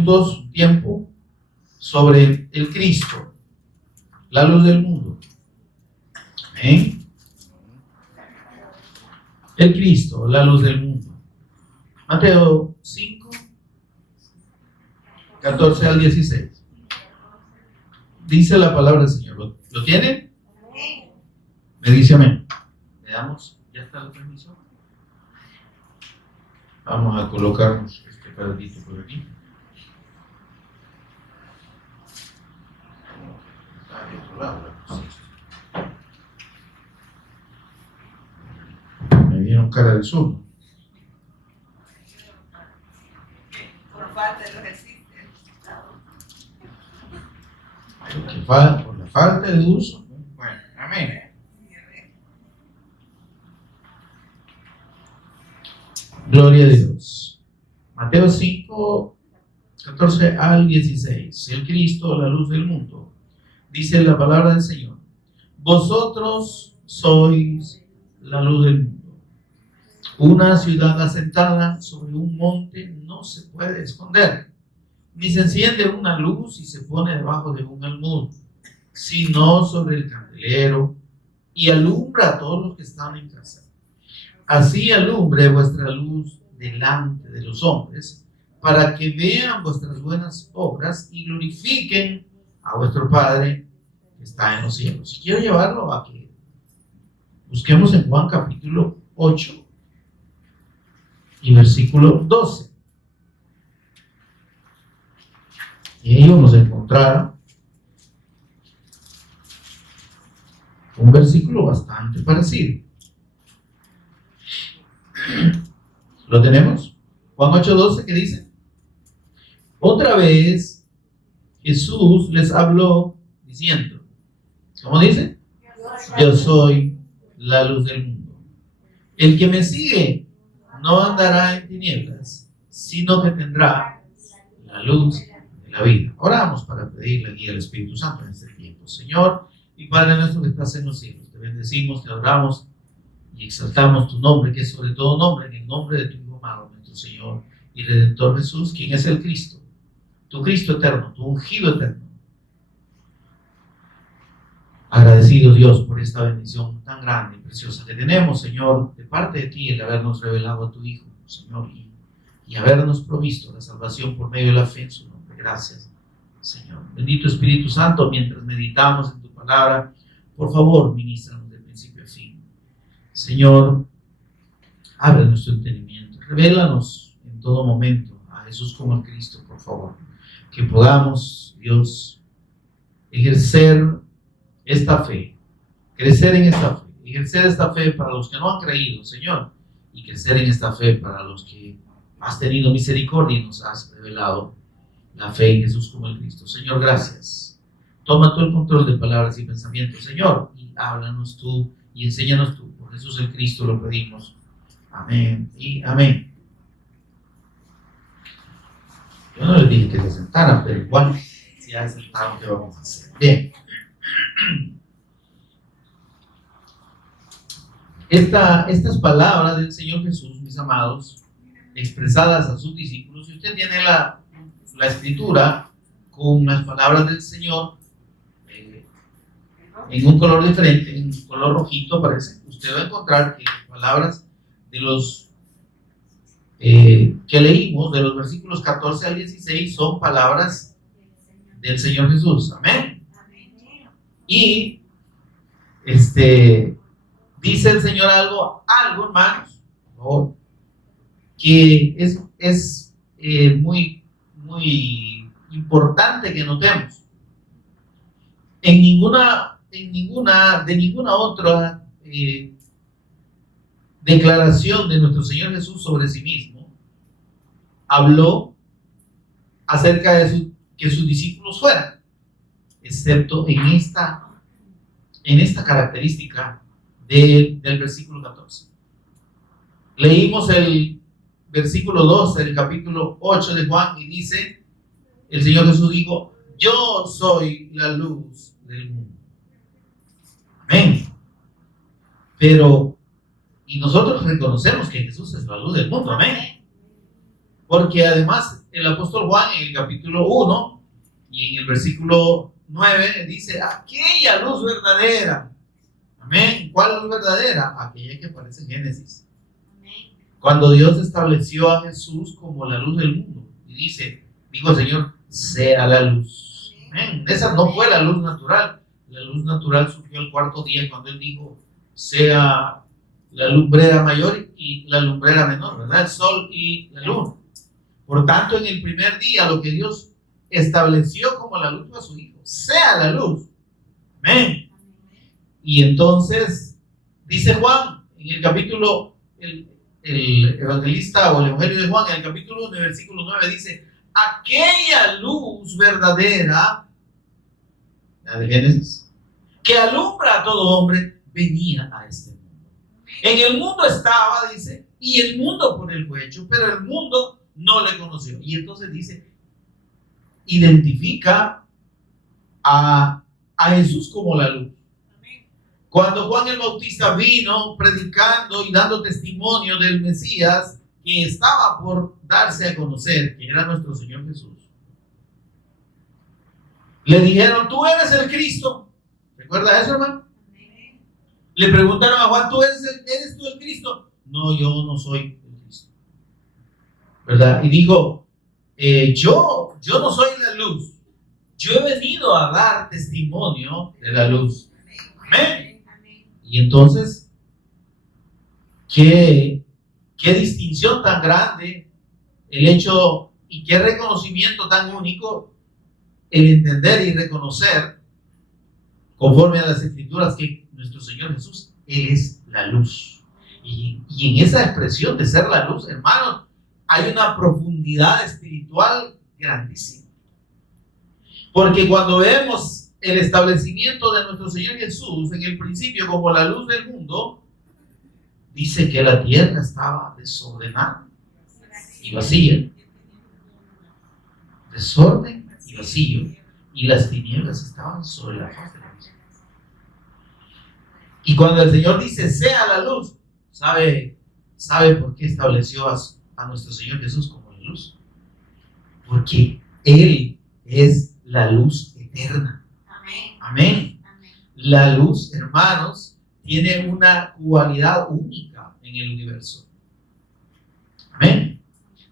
minutos, un tiempo, sobre el Cristo, la luz del mundo. Amén. El Cristo, la luz del mundo. Mateo 5, 14 al 16. Dice la palabra del Señor. ¿Lo tienen? Me dice amén. Veamos, ¿ya está la transmisión? Vamos a colocarnos este pedacito por aquí. Está de otro lado la cosa. Me vieron cara de sur. Por falta de los ejercicios. Por la falta de uso. Bueno, amén. Gloria a Dios. Mateo 5, 14 al 16. El Cristo, la luz del mundo. Dice la palabra del Señor. Vosotros sois la luz del mundo. Una ciudad asentada sobre un monte no se puede esconder, ni se enciende una luz y se pone debajo de un almud, sino sobre el candelero y alumbra a todos los que están en casa. Así alumbre vuestra luz delante de los hombres, para que vean vuestras buenas obras y glorifiquen a vuestro Padre que está en los cielos. Y quiero llevarlo a que busquemos en Juan capítulo 8 y versículo 12. Y ellos nos encontraron un versículo bastante parecido. ¿Lo tenemos? Juan 8:12, ¿qué dice? Otra vez Jesús les habló diciendo, ¿cómo dice? Yo soy la luz del mundo. El que me sigue no andará en tinieblas, sino que tendrá la luz de la vida. Oramos para pedir la guía del Espíritu Santo en este tiempo. Señor y Padre nuestro que estás en los cielos, te bendecimos, te adoramos y exaltamos tu nombre, que es sobre todo nombre, en el nombre de tu Hijo amado, nuestro Señor y Redentor Jesús, quien es el Cristo, tu Cristo eterno, tu ungido eterno. Agradecido Dios por esta bendición tan grande y preciosa que tenemos, Señor, de parte de ti, el habernos revelado a tu Hijo, Señor, y habernos provisto la salvación por medio de la fe en su nombre. Gracias, Señor. Bendito Espíritu Santo, mientras meditamos en tu palabra, por favor, ministranos de principio a fin. Señor, abre nuestro entendimiento, revélanos en todo momento a Jesús como el Cristo, por favor, que podamos, Dios, ejercer esta fe, crecer en esta fe, ejercer esta fe para los que no han creído, Señor, y crecer en esta fe para los que has tenido misericordia y nos has revelado la fe en Jesús como el Cristo. Señor, gracias. Toma tú el control de palabras y pensamientos, Señor, y háblanos tú y enséñanos tú. Por Jesús el Cristo lo pedimos. Amén y amén. Yo no les dije que se sentaran, pero igual, si ya se sentaron, ¿qué vamos a hacer? Bien. Estas palabras del Señor Jesús, mis amados, expresadas a sus discípulos, si usted tiene la escritura con las palabras del Señor en un color diferente, en un color rojito parece, usted va a encontrar que las palabras de los que leímos, de los versículos 14 al 16, son palabras del Señor Jesús. Amén. Y dice el Señor algo, hermanos, por favor, que es muy importante que notemos. De ninguna otra declaración de nuestro Señor Jesús sobre sí mismo habló acerca de que sus discípulos fueran, excepto en esta característica del versículo 14. Leímos el versículo 12 del capítulo 8 de Juan y dice, el Señor Jesús dijo, yo soy la luz del mundo. Amén. Y nosotros reconocemos que Jesús es la luz del mundo. Amén. Porque además el apóstol Juan en el capítulo 1 y en el versículo 9 dice, aquella luz verdadera. Amén. ¿Cuál luz verdadera? Aquella que aparece en Génesis. Amén. Cuando Dios estableció a Jesús como la luz del mundo. Y dijo el Señor, sea la luz. Amén. Esa no fue la luz natural. La luz natural surgió el cuarto día cuando Él dijo, sea la lumbrera mayor y la lumbrera menor, ¿verdad? El sol y la luna. Por tanto, en el primer día, lo que Dios estableció como la luz fue a su Hijo. Sea la luz. Amén. Y entonces, dice Juan, en el capítulo, el evangelista o el evangelio de Juan, en el capítulo 1, versículo 9, dice, aquella luz verdadera, la de Génesis, que alumbra a todo hombre, venía a este mundo. En el mundo estaba, dice, y el mundo por él fue hecho, pero el mundo no le conoció. Y entonces dice, identifica a Jesús como la luz. Cuando Juan el Bautista vino predicando y dando testimonio del Mesías que estaba por darse a conocer, que era nuestro Señor Jesús, le dijeron, tú eres el Cristo. ¿Recuerda eso, hermano? Le preguntaron a Juan, ¿eres tú el Cristo? No, yo no soy el Cristo, ¿verdad? Y dijo, yo no soy la luz. Yo he venido a dar testimonio de la luz. Amén. Y entonces, qué distinción tan grande el hecho y qué reconocimiento tan único el entender y reconocer, conforme a las Escrituras, que nuestro Señor Jesús, Él es la luz. Y en esa expresión de ser la luz, hermanos, hay una profundidad espiritual grandísima. Porque cuando vemos el establecimiento de nuestro Señor Jesús en el principio como la luz del mundo, dice que la tierra estaba desordenada y vacía. Desorden y vacío. Y las tinieblas estaban sobre la faz de la tierra. Y cuando el Señor dice, sea la luz, ¿sabe por qué estableció a nuestro Señor Jesús como la luz? Porque Él es la luz eterna. Amén. La luz, hermanos, tiene una cualidad única en el universo. Amén.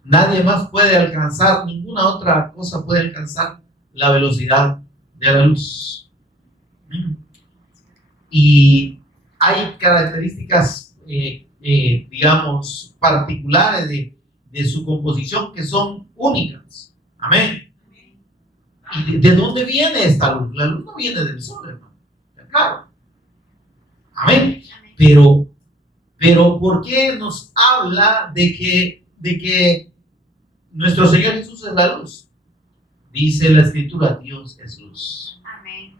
Nadie más puede alcanzar, ninguna otra cosa puede alcanzar la velocidad de la luz. Amén. Y hay características, digamos, particulares de su composición que son únicas. Amén. ¿Y de dónde viene esta luz? La luz no viene del sol, hermano. Claro. Amén. Pero ¿por qué nos habla de que nuestro Señor Jesús es la luz? Dice la Escritura, Dios es luz. Amén.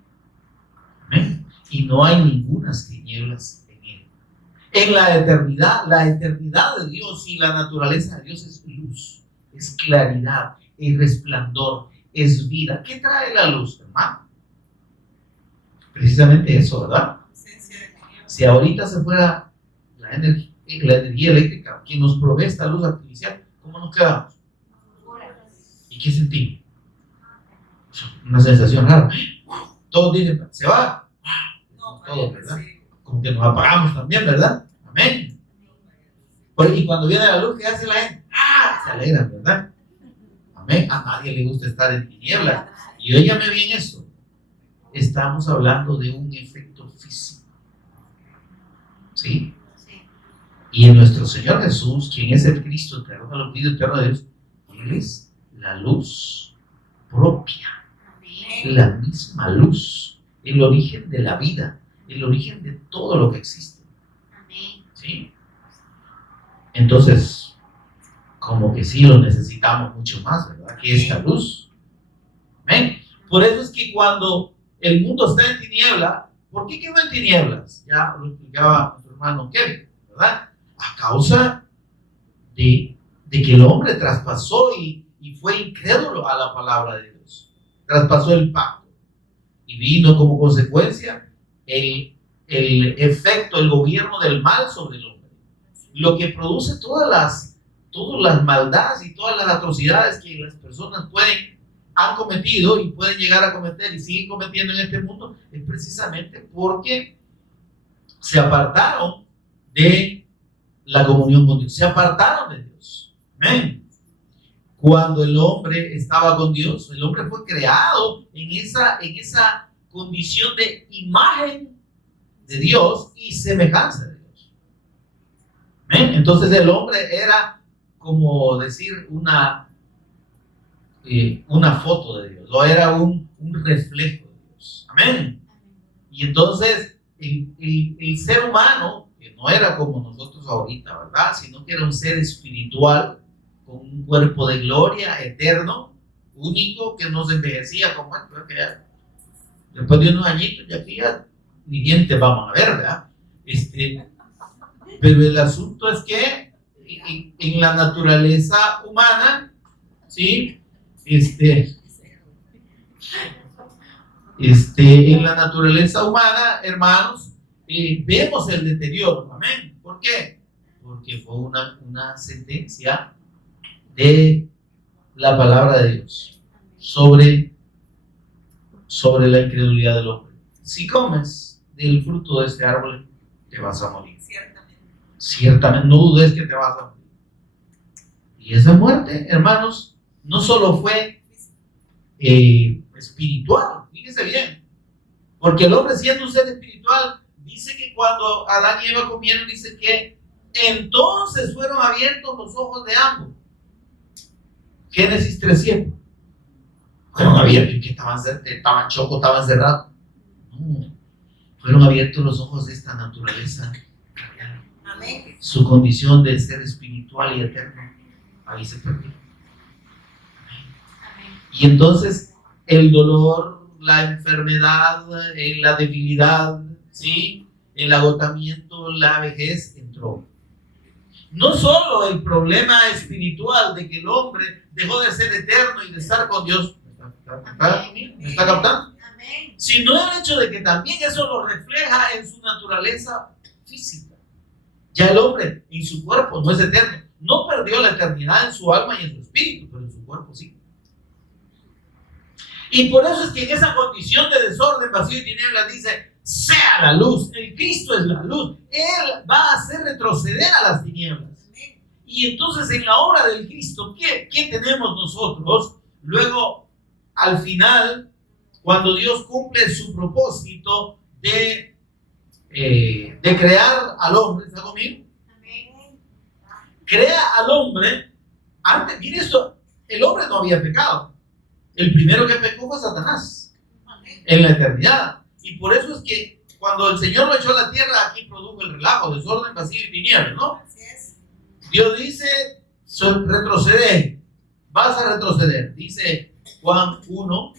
Amén. Y no hay ningunas tinieblas en Él. En la eternidad de Dios y la naturaleza de Dios es luz, es claridad, es resplandor, es vida. ¿Qué trae la luz, hermano? Precisamente eso, ¿verdad? Si ahorita se fuera la energía eléctrica que nos provee esta luz artificial, ¿cómo nos quedamos? ¿Y qué sentimos? Una sensación rara. Todos dicen, se va. Todos, ¿verdad? Como que nos apagamos también, ¿verdad? Amén. Y cuando viene la luz, ¿qué hace la gente? Se alegran, ¿verdad? Amén. A nadie le gusta estar en tinieblas. Y óigame bien esto. Estamos hablando de un efecto físico. ¿Sí? Y en nuestro Señor Jesús, quien es el Cristo eterno, el ungido eterno de Dios, Él es la luz propia. Amén. La misma luz. El origen de la vida. El origen de todo lo que existe. Amén. ¿Sí? Entonces, como que sí lo necesitamos mucho más, ¿verdad? Que esta luz. ¿Ven? Por eso es que cuando el mundo está en tiniebla, ¿por qué quedó en tinieblas? Ya lo explicaba nuestro hermano Kevin, ¿verdad? A causa de que el hombre traspasó y fue incrédulo a la palabra de Dios. Traspasó el pacto. Y vino como consecuencia el efecto, el gobierno del mal sobre el hombre. Lo que produce todas todas las maldades y todas las atrocidades que las personas han cometido y pueden llegar a cometer y siguen cometiendo en este mundo, es precisamente porque se apartaron de la comunión con Dios, se apartaron de Dios. Amén. Cuando el hombre estaba con Dios, el hombre fue creado en esa condición de imagen de Dios y semejanza de Dios. Amén. Entonces el hombre era como decir una foto de Dios, o era un reflejo de Dios. Amén. Y entonces el ser humano, que no era como nosotros ahorita, ¿verdad? Sino que era un ser espiritual con un cuerpo de gloria eterno, único, que no se envejecía como creo que ya, después de unos añitos ya que ya ni dientes vamos a ver, ¿verdad? Pero el asunto es que en la naturaleza humana, ¿sí? En la naturaleza humana, hermanos, vemos el deterioro. Amén. ¿Por qué? Porque fue una sentencia de la palabra de Dios sobre la incredulidad del hombre. Si comes del fruto de este árbol, te vas a morir. Ciertamente, no dudes que te vas a morir. Y esa muerte, hermanos, no solo fue espiritual, fíjense bien, porque el hombre, siendo un ser espiritual, dice que cuando Adán y Eva comieron, dice que entonces fueron abiertos los ojos de ambos. Génesis 3:7. Fueron abiertos y que estaban chocos, estaban cerrados. No, fueron abiertos los ojos de esta naturaleza. Amén. Su condición de ser espiritual y eterno ahí se perdió. Y entonces el dolor, la enfermedad, la debilidad, ¿sí? El agotamiento, la vejez entró. No solo el problema espiritual de que el hombre dejó de ser eterno y de estar con Dios, ¿me está captando? Sino el hecho de que también eso lo refleja en su naturaleza física. Ya el hombre en su cuerpo no es eterno, no perdió la eternidad en su alma y en su espíritu, pero en su cuerpo sí. Y por eso es que en esa condición de desorden, vacío y tinieblas dice, sea la luz. El Cristo es la luz. Él va a hacer retroceder a las tinieblas. Y entonces en la obra del Cristo, ¿qué tenemos nosotros? Luego, al final, cuando Dios cumple su propósito de crear al hombre, ¿está conmigo? Crea al hombre. Antes, mire esto, el hombre no había pecado. El primero que pecó fue Satanás en la eternidad. Y por eso es que cuando el Señor lo echó a la tierra, aquí produjo el relajo, desorden, vacío y tinieblas, ¿no? Dios dice, retrocede, vas a retroceder. Dice Juan 1,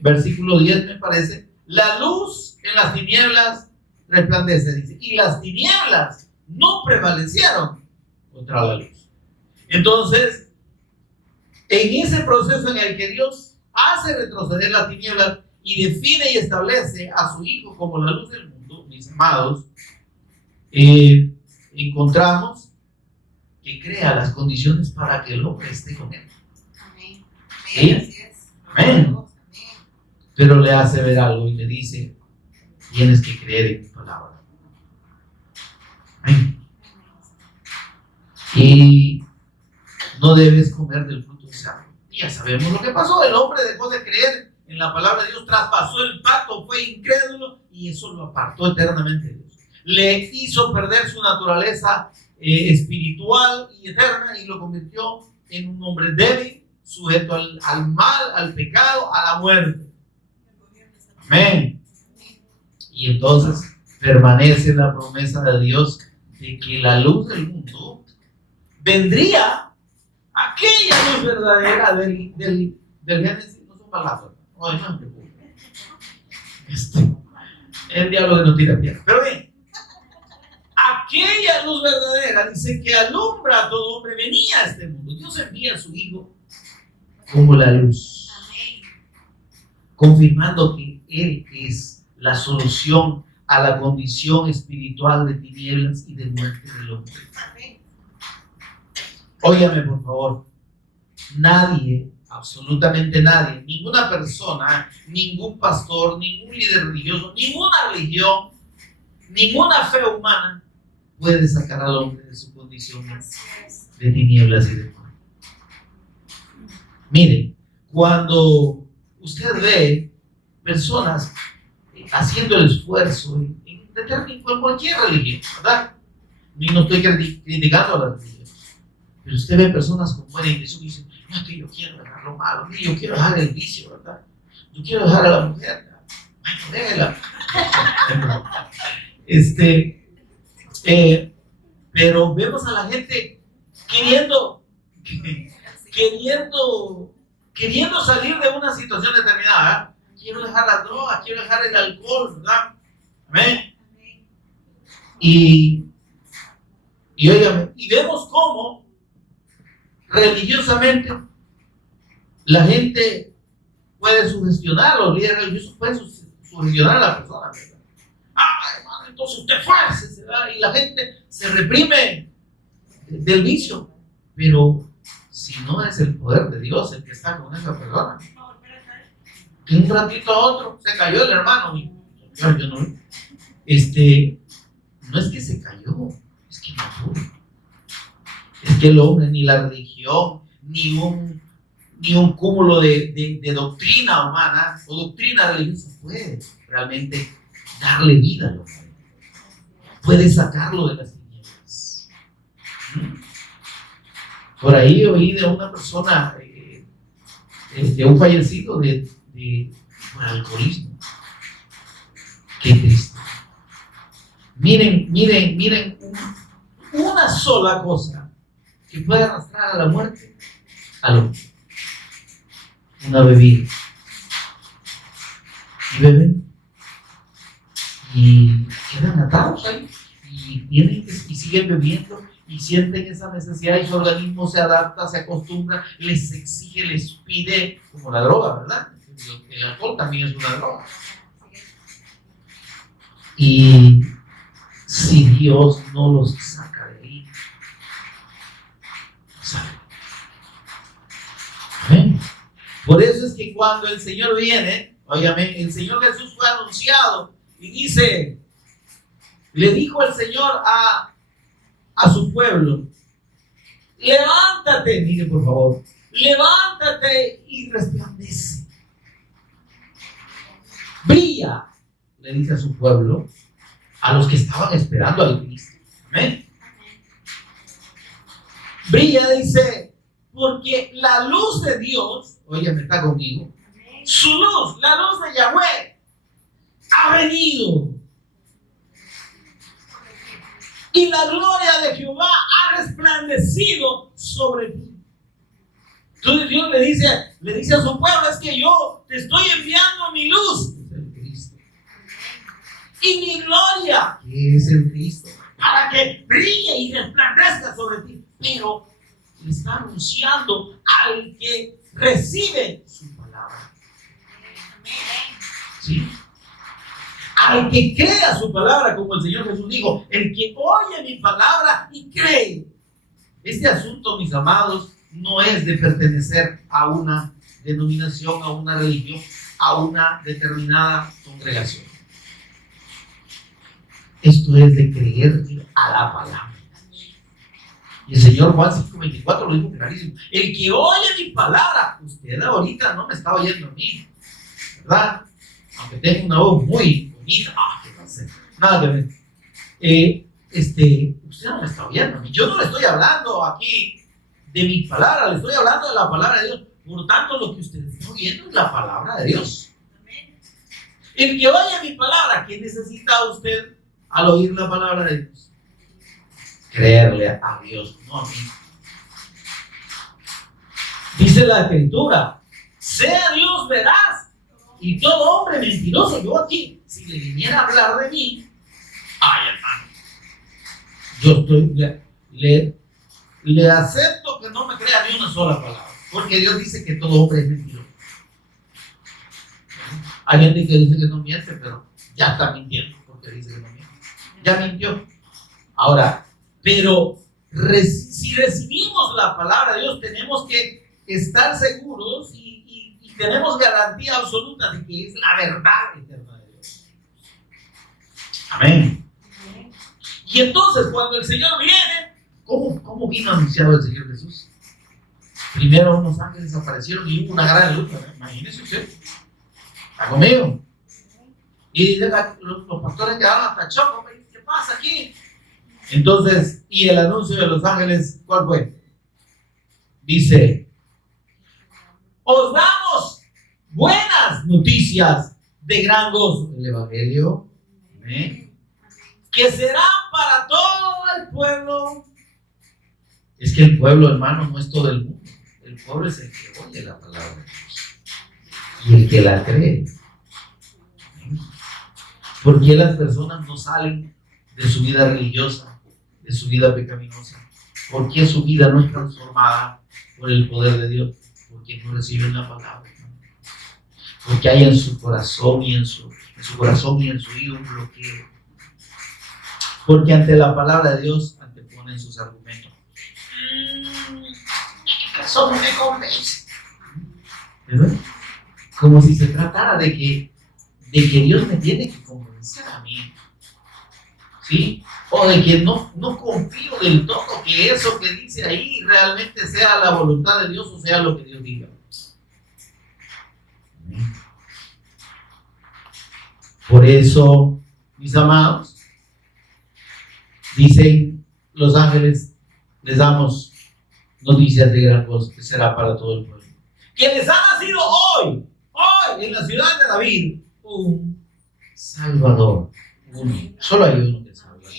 versículo 10 me parece, la luz en las tinieblas resplandece, dice, y las tinieblas no prevalecieron contra la luz. Entonces, en ese proceso en el que Dios hace retroceder las tinieblas y define y establece a su Hijo como la luz del mundo, mis amados, encontramos que crea las condiciones para que el hombre esté con él. Amén. ¿Sí? Así es. Amén. Pero le hace ver algo y le dice, tienes que creer en mi palabra. Amén. Y no debes comer del fruto de ese árbol. Y ya sabemos lo que pasó. El hombre dejó de creer en la palabra de Dios, traspasó el pacto, fue incrédulo y eso lo apartó eternamente de Dios. Le hizo perder su naturaleza espiritual y eterna y lo convirtió en un hombre débil, sujeto al mal, al pecado, a la muerte. Amén. Y entonces permanece la promesa de Dios de que la luz del mundo vendría, aquella luz verdadera del Génesis. No son palabras. No, no te preocupes. El diablo que no tira piedra. Pero bien, aquella luz verdadera dice que alumbra a todo hombre, venía a este mundo. Dios envía a su Hijo como la luz, confirmando que Él es la solución a la condición espiritual de tinieblas y de muerte del hombre. Óigame, por favor. Nadie, absolutamente nadie, ninguna persona, ningún pastor, ningún líder religioso, ninguna religión, ninguna fe humana puede sacar al hombre de su condición de tinieblas y de mal. Mire, cuando usted ve personas haciendo el esfuerzo en cualquier religión, ¿verdad? Ni no estoy criticando a las religiones, pero usted ve personas con buena intención y dice, no, es que yo quiero dejar lo malo, yo quiero dejar el vicio, ¿verdad? Yo quiero dejar a la mujer, bueno, déjela. Pero vemos a la gente queriendo salir de una situación determinada, ¿verdad? Quiero dejar las drogas, quiero dejar el alcohol, ¿verdad? Amén. Y óigame, y vemos cómo religiosamente la gente puede sugestionar, los líderes religiosos pueden sugestionar a la persona, ¿verdad? Hermano, entonces usted fuerce, ¿verdad? Y la gente se reprime del vicio, pero si no es el poder de Dios el que está con esa persona, que un ratito a otro se cayó el hermano y yo no, no es que se cayó, es que no pudo. Es que el hombre, ni la religión, ni un cúmulo de doctrina humana o doctrina religiosa puede realmente darle vida al hombre, puede sacarlo de las tinieblas. Por ahí oí de una persona, de un fallecido por alcoholismo. Qué triste. Miren una sola cosa que puede arrastrar a la muerte al hombre. Una bebida. Y beben y quedan atados ahí y siguen bebiendo y sienten esa necesidad y su organismo se adapta, se acostumbra, les exige, les pide, como la droga, ¿verdad? El alcohol también es una droga. Y si Dios no los saca de ahí, ¿sabe? ¿Eh? Por eso es que cuando el Señor viene, óigame, el Señor Jesús fue anunciado y dice, le dijo el Señor a su pueblo, levántate, mire por favor, levántate y resplandece. Brilla, le dice a su pueblo, a los que estaban esperando al Cristo. Amén. Brilla, dice, porque la luz de Dios, oye, me está conmigo, su luz, la luz de Yahweh, ha venido. Y la gloria de Jehová ha resplandecido sobre ti. Entonces Dios le dice a su pueblo, es que yo te estoy enviando mi luz, es el Cristo. Y mi gloria, que es el Cristo, para que brille y resplandezca sobre ti. Pero le está anunciando al que recibe su palabra. ¿Sí? Al que crea su palabra, como el Señor Jesús dijo, el que oye mi palabra y cree. Este asunto, mis amados, no es de pertenecer a una denominación, a una religión, a una determinada congregación. Esto es de creer a la palabra. Y el Señor Juan 5:24 lo dijo clarísimo. El que oye mi palabra, usted ahorita no me está oyendo a mí, ¿verdad? Aunque tengo una voz muy bonita, no sé, nada que ver. Usted no me está oyendo a mí. Yo no le estoy hablando aquí de mi palabra, le estoy hablando de la palabra de Dios. Por tanto, lo que usted está oyendo es la palabra de Dios. El que oye mi palabra, ¿qué necesita usted al oír la palabra de Dios? Creerle a Dios, no a mí. Dice la Escritura, sea Dios veraz y todo hombre mentiroso. Yo aquí, si le viniera a hablar de mí, ay hermano, yo le acepto que no me crea ni una sola palabra, porque Dios dice que todo hombre es mentiroso. Hay gente que dice que no miente, pero ya está mintiendo porque dice que no miente. Ya mintió. Ahora, pero si recibimos la palabra de Dios, tenemos que estar seguros y tenemos garantía absoluta de que es la verdad eterna de Dios. Amén. Y entonces, cuando el Señor viene, ¿cómo vino anunciado el Señor Jesús? Primero unos ángeles aparecieron y hubo una gran luz. Imagínese usted. ¿Está conmigo? Y los pastores quedaron hasta choco. ¿Qué pasa aquí? Entonces, y el anuncio de los ángeles, ¿cuál fue? Dice: os damos buenas noticias de gran gozo. El Evangelio, ¿eh? Que será para todo el pueblo. Es que el pueblo, hermano, no es todo el mundo. El pueblo es el que oye la palabra de Dios y el que la cree. ¿Por qué las personas no salen de su vida religiosa, de su vida pecaminosa? ¿Por qué su vida no es transformada por el poder de Dios? Porque no reciben la palabra. Porque hay en su corazón y en su vida un bloqueo. Porque ante la palabra de Dios anteponen sus argumentos. Eso no me convence. ¿Verdad? Como si se tratara de que Dios me tiene que convencer a mí. ¿Sí? O de que no confío del todo que eso que dice ahí realmente sea la voluntad de Dios o sea lo que Dios diga. Por eso, mis amados, dicen los ángeles, les damos noticias de gran cosa que será para todo el pueblo. Que les ha nacido hoy en la ciudad de David, un Salvador. Solo hay uno que salva.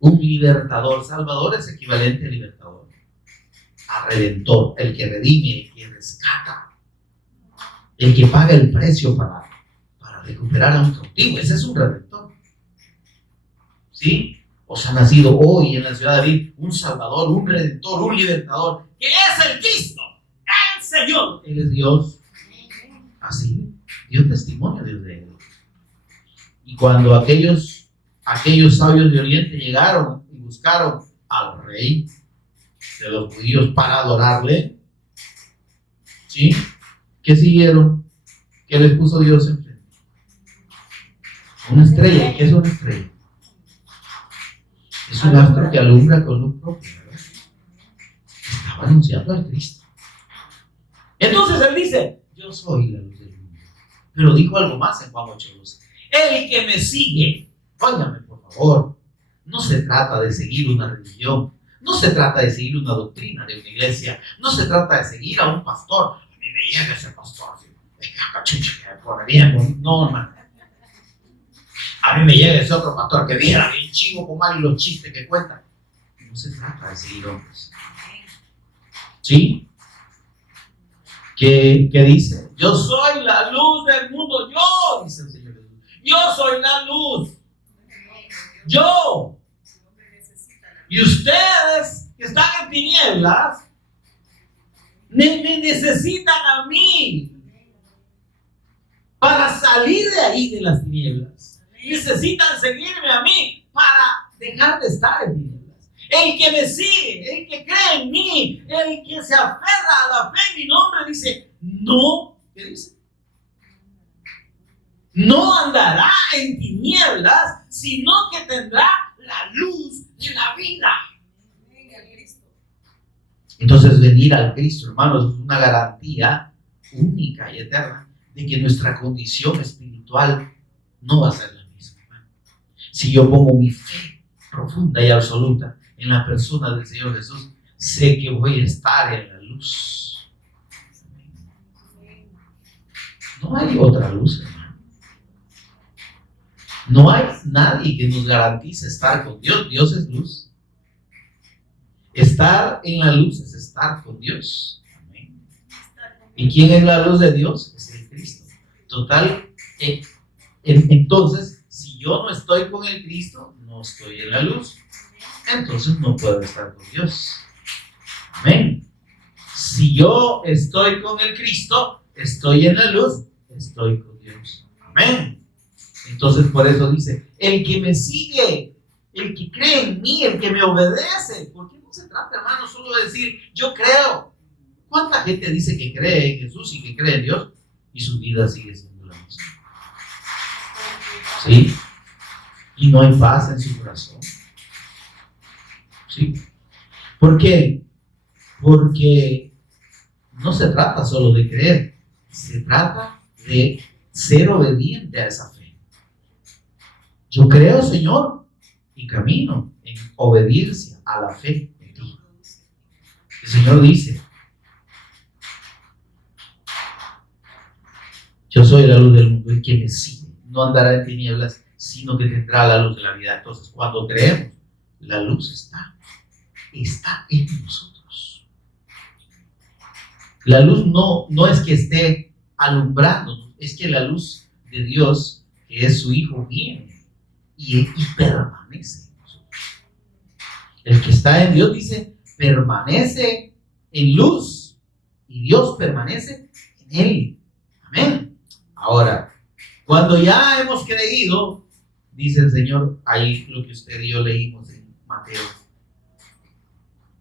Un libertador. Salvador es equivalente a libertador, a redentor, el que redime, el que rescata, el que paga el precio para recuperar a un cautivo. Ese es un redentor. ¿Sí? Os ha nacido hoy en la ciudad de David un Salvador, un Redentor, un Libertador, que es el Cristo, el Señor. Él es Dios. Así dio testimonio de él. Y cuando aquellos sabios de Oriente llegaron y buscaron al rey de los judíos para adorarle, ¿sí? ¿Qué siguieron? ¿Qué les puso Dios enfrente? Una estrella. ¿Qué es una estrella? Es un astro que alumbra con luz propia, ¿verdad? Estaba anunciando al Cristo. Entonces él dice: yo soy la luz del mundo. Pero dijo algo más en Juan 8:12. El que me sigue, óigame por favor, no se trata de seguir una religión, no se trata de seguir una doctrina de una iglesia, no se trata de seguir a un pastor. A mí me llega ese pastor, no, hermano. A mí me llega ese otro pastor que viera bien chivo con mal y los chistes que cuentan. No se trata de seguir hombres. ¿Sí? ¿Qué dice? Yo soy la luz del mundo. Yo, dice el Señor Jesús. Yo soy la luz. Yo. Y ustedes que están en tinieblas, me necesitan a mí para salir de ahí de las tinieblas. Necesitan seguirme a mí para dejar de estar en tinieblas. El que me sigue, el que cree en mí, el que se aferra a la fe en mi nombre, dice, no, ¿qué dice? No andará en tinieblas, sino que tendrá la luz de la vida. Entonces, venir al Cristo, hermanos, es una garantía única y eterna de que nuestra condición espiritual no va a ser la misma. Si yo pongo mi fe profunda y absoluta en la persona del Señor Jesús, sé que voy a estar en la luz. No hay otra luz, hermano. No hay nadie que nos garantice estar con Dios. Dios es luz. Estar en la luz es estar con Dios. Amén. ¿Y quién es la luz de Dios? Es el Cristo. Total, entonces, si yo no estoy con el Cristo, no estoy en la luz. Entonces no puedo estar con Dios. Amén. Si yo estoy con el Cristo, estoy en la luz, estoy con Dios. Amén. Entonces por eso dice, el que me sigue, el que cree en mí, el que me obedece. Porque no se trata, hermano, solo de decir, yo creo. ¿Cuánta gente dice que cree en Jesús y que cree en Dios y su vida sigue siendo la misma? ¿Sí? Y no hay paz en su corazón. ¿Sí? ¿Por qué? Porque no se trata solo de creer, se trata de ser obediente a esa fe. Yo creo, Señor, y camino en obediencia a la fe de ti. El Señor dice, yo soy la luz del mundo y quien me sigue no andará en tinieblas, sino que tendrá la luz de la vida. Entonces, cuando creemos, la luz está en nosotros. La luz no es que esté alumbrando, es que la luz de Dios, que es su Hijo, viene y permanece en nosotros. El que está en Dios, dice, permanece en luz y Dios permanece en él. Amén. Ahora, cuando ya hemos creído, dice el Señor, ahí lo que usted y yo leímos en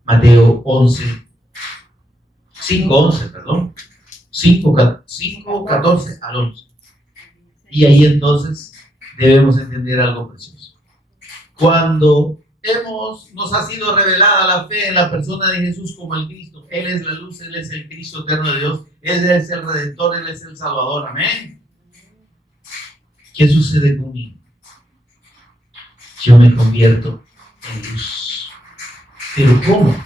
Mateo 11, 5:11, perdón, 5:14 al 11. Y ahí entonces debemos entender algo precioso. Cuando nos ha sido revelada la fe en la persona de Jesús como el Cristo, Él es la luz, Él es el Cristo eterno de Dios, Él es el Redentor, Él es el Salvador, amén. ¿Qué sucede conmigo? Yo me convierto en luz. ¿Pero cómo?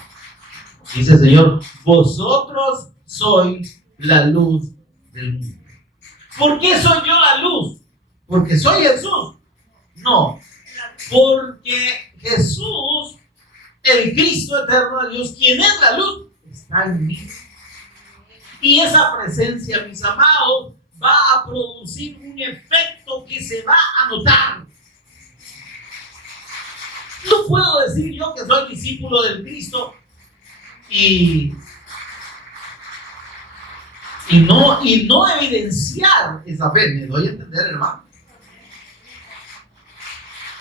Dice el Señor, vosotros sois la luz del mundo. ¿Por qué soy yo la luz? ¿Porque soy Jesús? No, porque Jesús, el Cristo eterno de Dios, quien es la luz, está en mí. Y esa presencia, mis amados, va a producir un efecto que se va a notar. No puedo decir yo que soy discípulo del Cristo y no evidenciar esa fe. ¿Me doy a entender, hermano?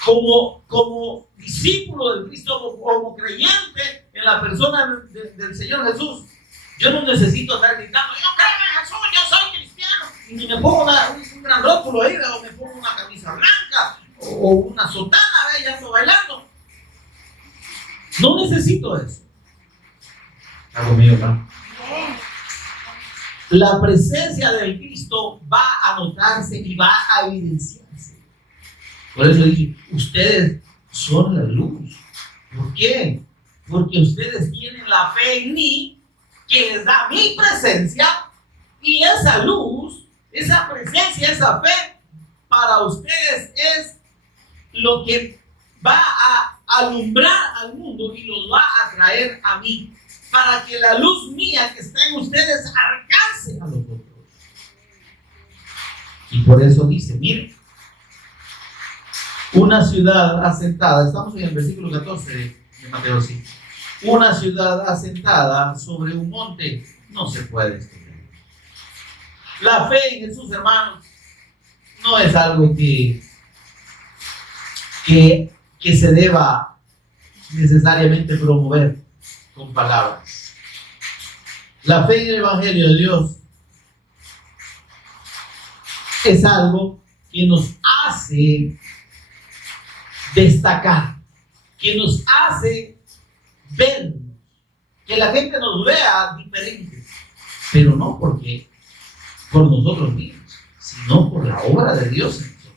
Como discípulo del Cristo, como creyente en la persona del Señor Jesús, yo no necesito estar gritando, yo creo en Jesús, yo soy cristiano, y ni me pongo un gran rótulo ahí, o me pongo una camisa blanca, o una sotana, ya estoy bailando. No necesito eso. ¿Está conmigo, hermano? La presencia del Cristo va a notarse y va a evidenciarse. Por eso dije, ustedes son la luz. ¿Por qué? Porque ustedes tienen la fe en mí, que les da mi presencia, y esa luz, esa presencia, esa fe, para ustedes es lo que va a alumbrar al mundo y los va a traer a mí, para que la luz mía que está en ustedes alcance a los otros. Y por eso dice, miren, una ciudad asentada, estamos en el versículo 14 de Mateo 5, una ciudad asentada sobre un monte no se puede esconder. La fe en Jesús, hermanos, no es algo que se deba necesariamente promover con palabras. La fe en el Evangelio de Dios es algo que nos hace destacar, que nos hace ver, que la gente nos vea diferentes, pero no porque por nosotros mismos, sino por la obra de Dios en nosotros.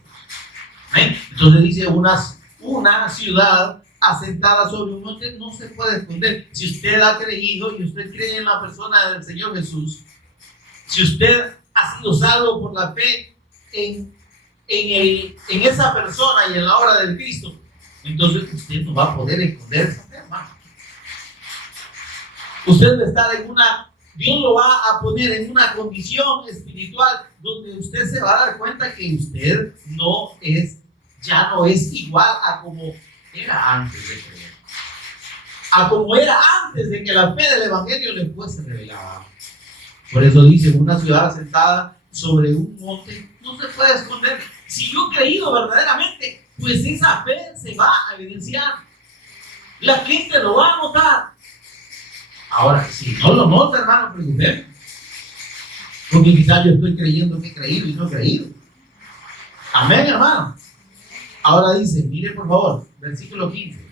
¿Ven? Entonces dice, una ciudad asentada sobre un monte no se puede esconder. Si usted ha creído y usted cree en la persona del Señor Jesús, si usted ha sido salvo por la fe en esa persona y en la obra del Cristo, entonces usted no va a poder esconderse, hermano. Usted va a estar Dios lo va a poner en una condición espiritual donde usted se va a dar cuenta que usted ya no es igual a como era antes de creer, a como era antes de que la fe del Evangelio le fuese revelada. Por eso dice, una ciudad asentada sobre un monte no se puede esconder. Si yo he creído verdaderamente, pues esa fe se va a evidenciar. La gente lo va a notar. Ahora, si no lo nota, hermano, preocupemos. Porque quizás yo estoy creyendo que he creído y no he creído. Amén, hermano. Ahora dice, mire por favor, versículo 15.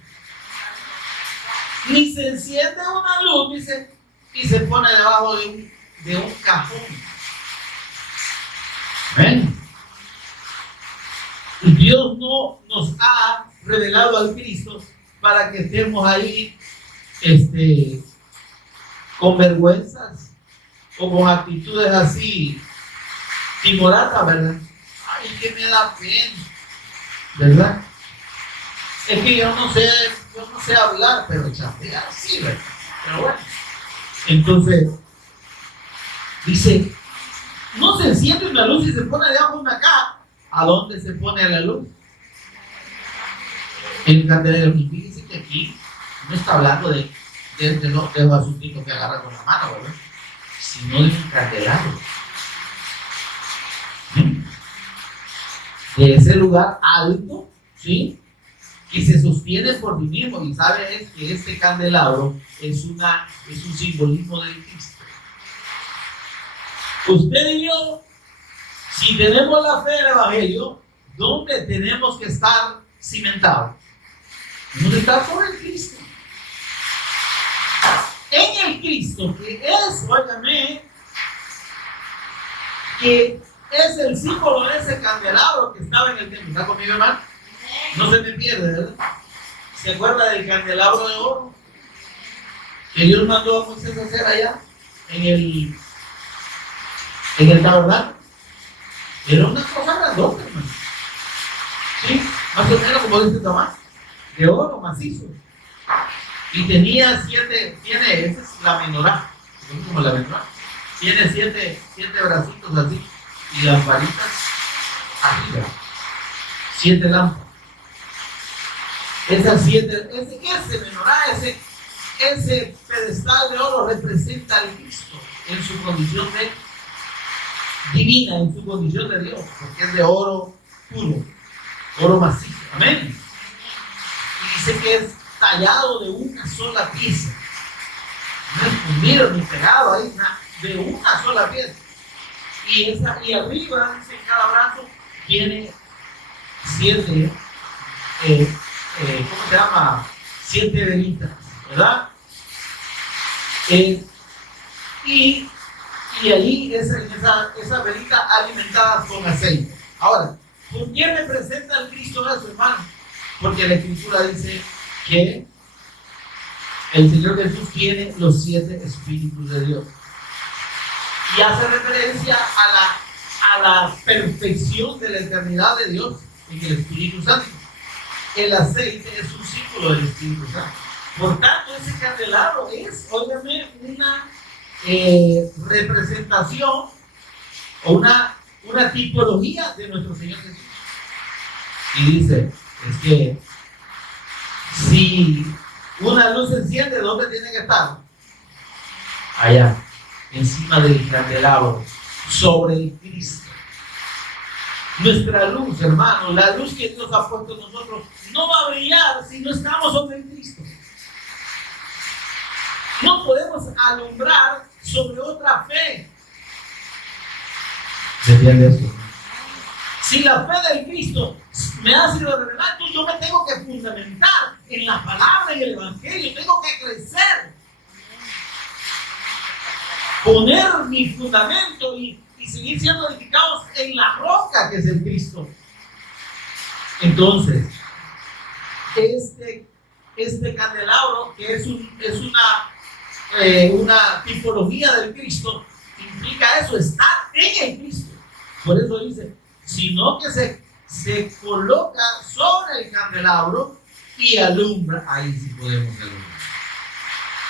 Ni se enciende una luz, dice, y se pone debajo de un cajón. Amén. Y Dios no nos ha revelado al Cristo para que estemos ahí con vergüenzas o con actitudes así timoratas, ¿verdad? Ay, que me da pena, ¿verdad? Es que yo no sé hablar, pero chatear sí, ¿verdad? Pero bueno, entonces dice, no se enciende una luz y se pone debajo de una caja. ¿A dónde se pone la luz? El candelero. Y fíjense que aquí no está hablando de los asuntitos que agarra con la mano, ¿verdad? Sino de un candelabro. De ese lugar alto, ¿sí? Que se sostiene por sí mismo. Y sabe que este candelabro es un simbolismo del Cristo. Usted y yo, si tenemos la fe del Evangelio, ¿dónde tenemos que estar cimentados? Tenemos que estar por el Cristo. En el Cristo, que es, óigame, que es el símbolo de ese candelabro que estaba en el templo. ¿Está conmigo, hermano? No se me pierde, ¿verdad? ¿Se acuerda del candelabro de oro que Dios mandó a Moisés a hacer allá en el tabernáculo? Era una cosa grandota, hermano. Sí, más o menos como de este tamaño, de oro macizo. Y tenía esa es la menorá, como la menorá. Tiene siete bracitos así, y las varitas arriba. 7 lámparas. Esas 7, ese menorá, ese pedestal de oro representa al Cristo en su condición de divina, en su condición de Dios, porque es de oro puro, oro macizo. Amén. Y dice que es tallado de una sola pieza, no es fundido ni pegado ahí, de una sola pieza. Y arriba, dice, en cada brazo tiene 7, ¿cómo se llama? 7 velitas, ¿verdad? Y ahí esa velita alimentada con aceite. Ahora, ¿por qué representa el Cristo eso, hermano? Porque la Escritura dice que el Señor Jesús tiene los 7 Espíritus de Dios. Y hace referencia a la perfección de la eternidad de Dios en el Espíritu Santo. El aceite es un símbolo del Espíritu Santo. Por tanto, ese candelabro es, óigame, una representación o una tipología de nuestro Señor Jesús. Y dice, es que si una luz se enciende, ¿dónde tiene que estar? Allá, encima del candelabro, sobre el Cristo. Nuestra luz, hermano, la luz que Dios ha puesto en nosotros, no va a brillar si no estamos sobre el Cristo. No podemos alumbrar sobre otra fe. ¿Se entiende eso? Si la fe del Cristo me ha sido revelada, entonces yo me tengo que fundamentar en la palabra y el Evangelio. Tengo que crecer, poner mi fundamento y seguir siendo edificados en la roca que es el Cristo. Entonces, este candelabro, que es una tipología del Cristo, implica eso, estar en el Cristo. Por eso dice, sino que se coloca sobre el candelabro y alumbra. Ahí sí podemos alumbrar.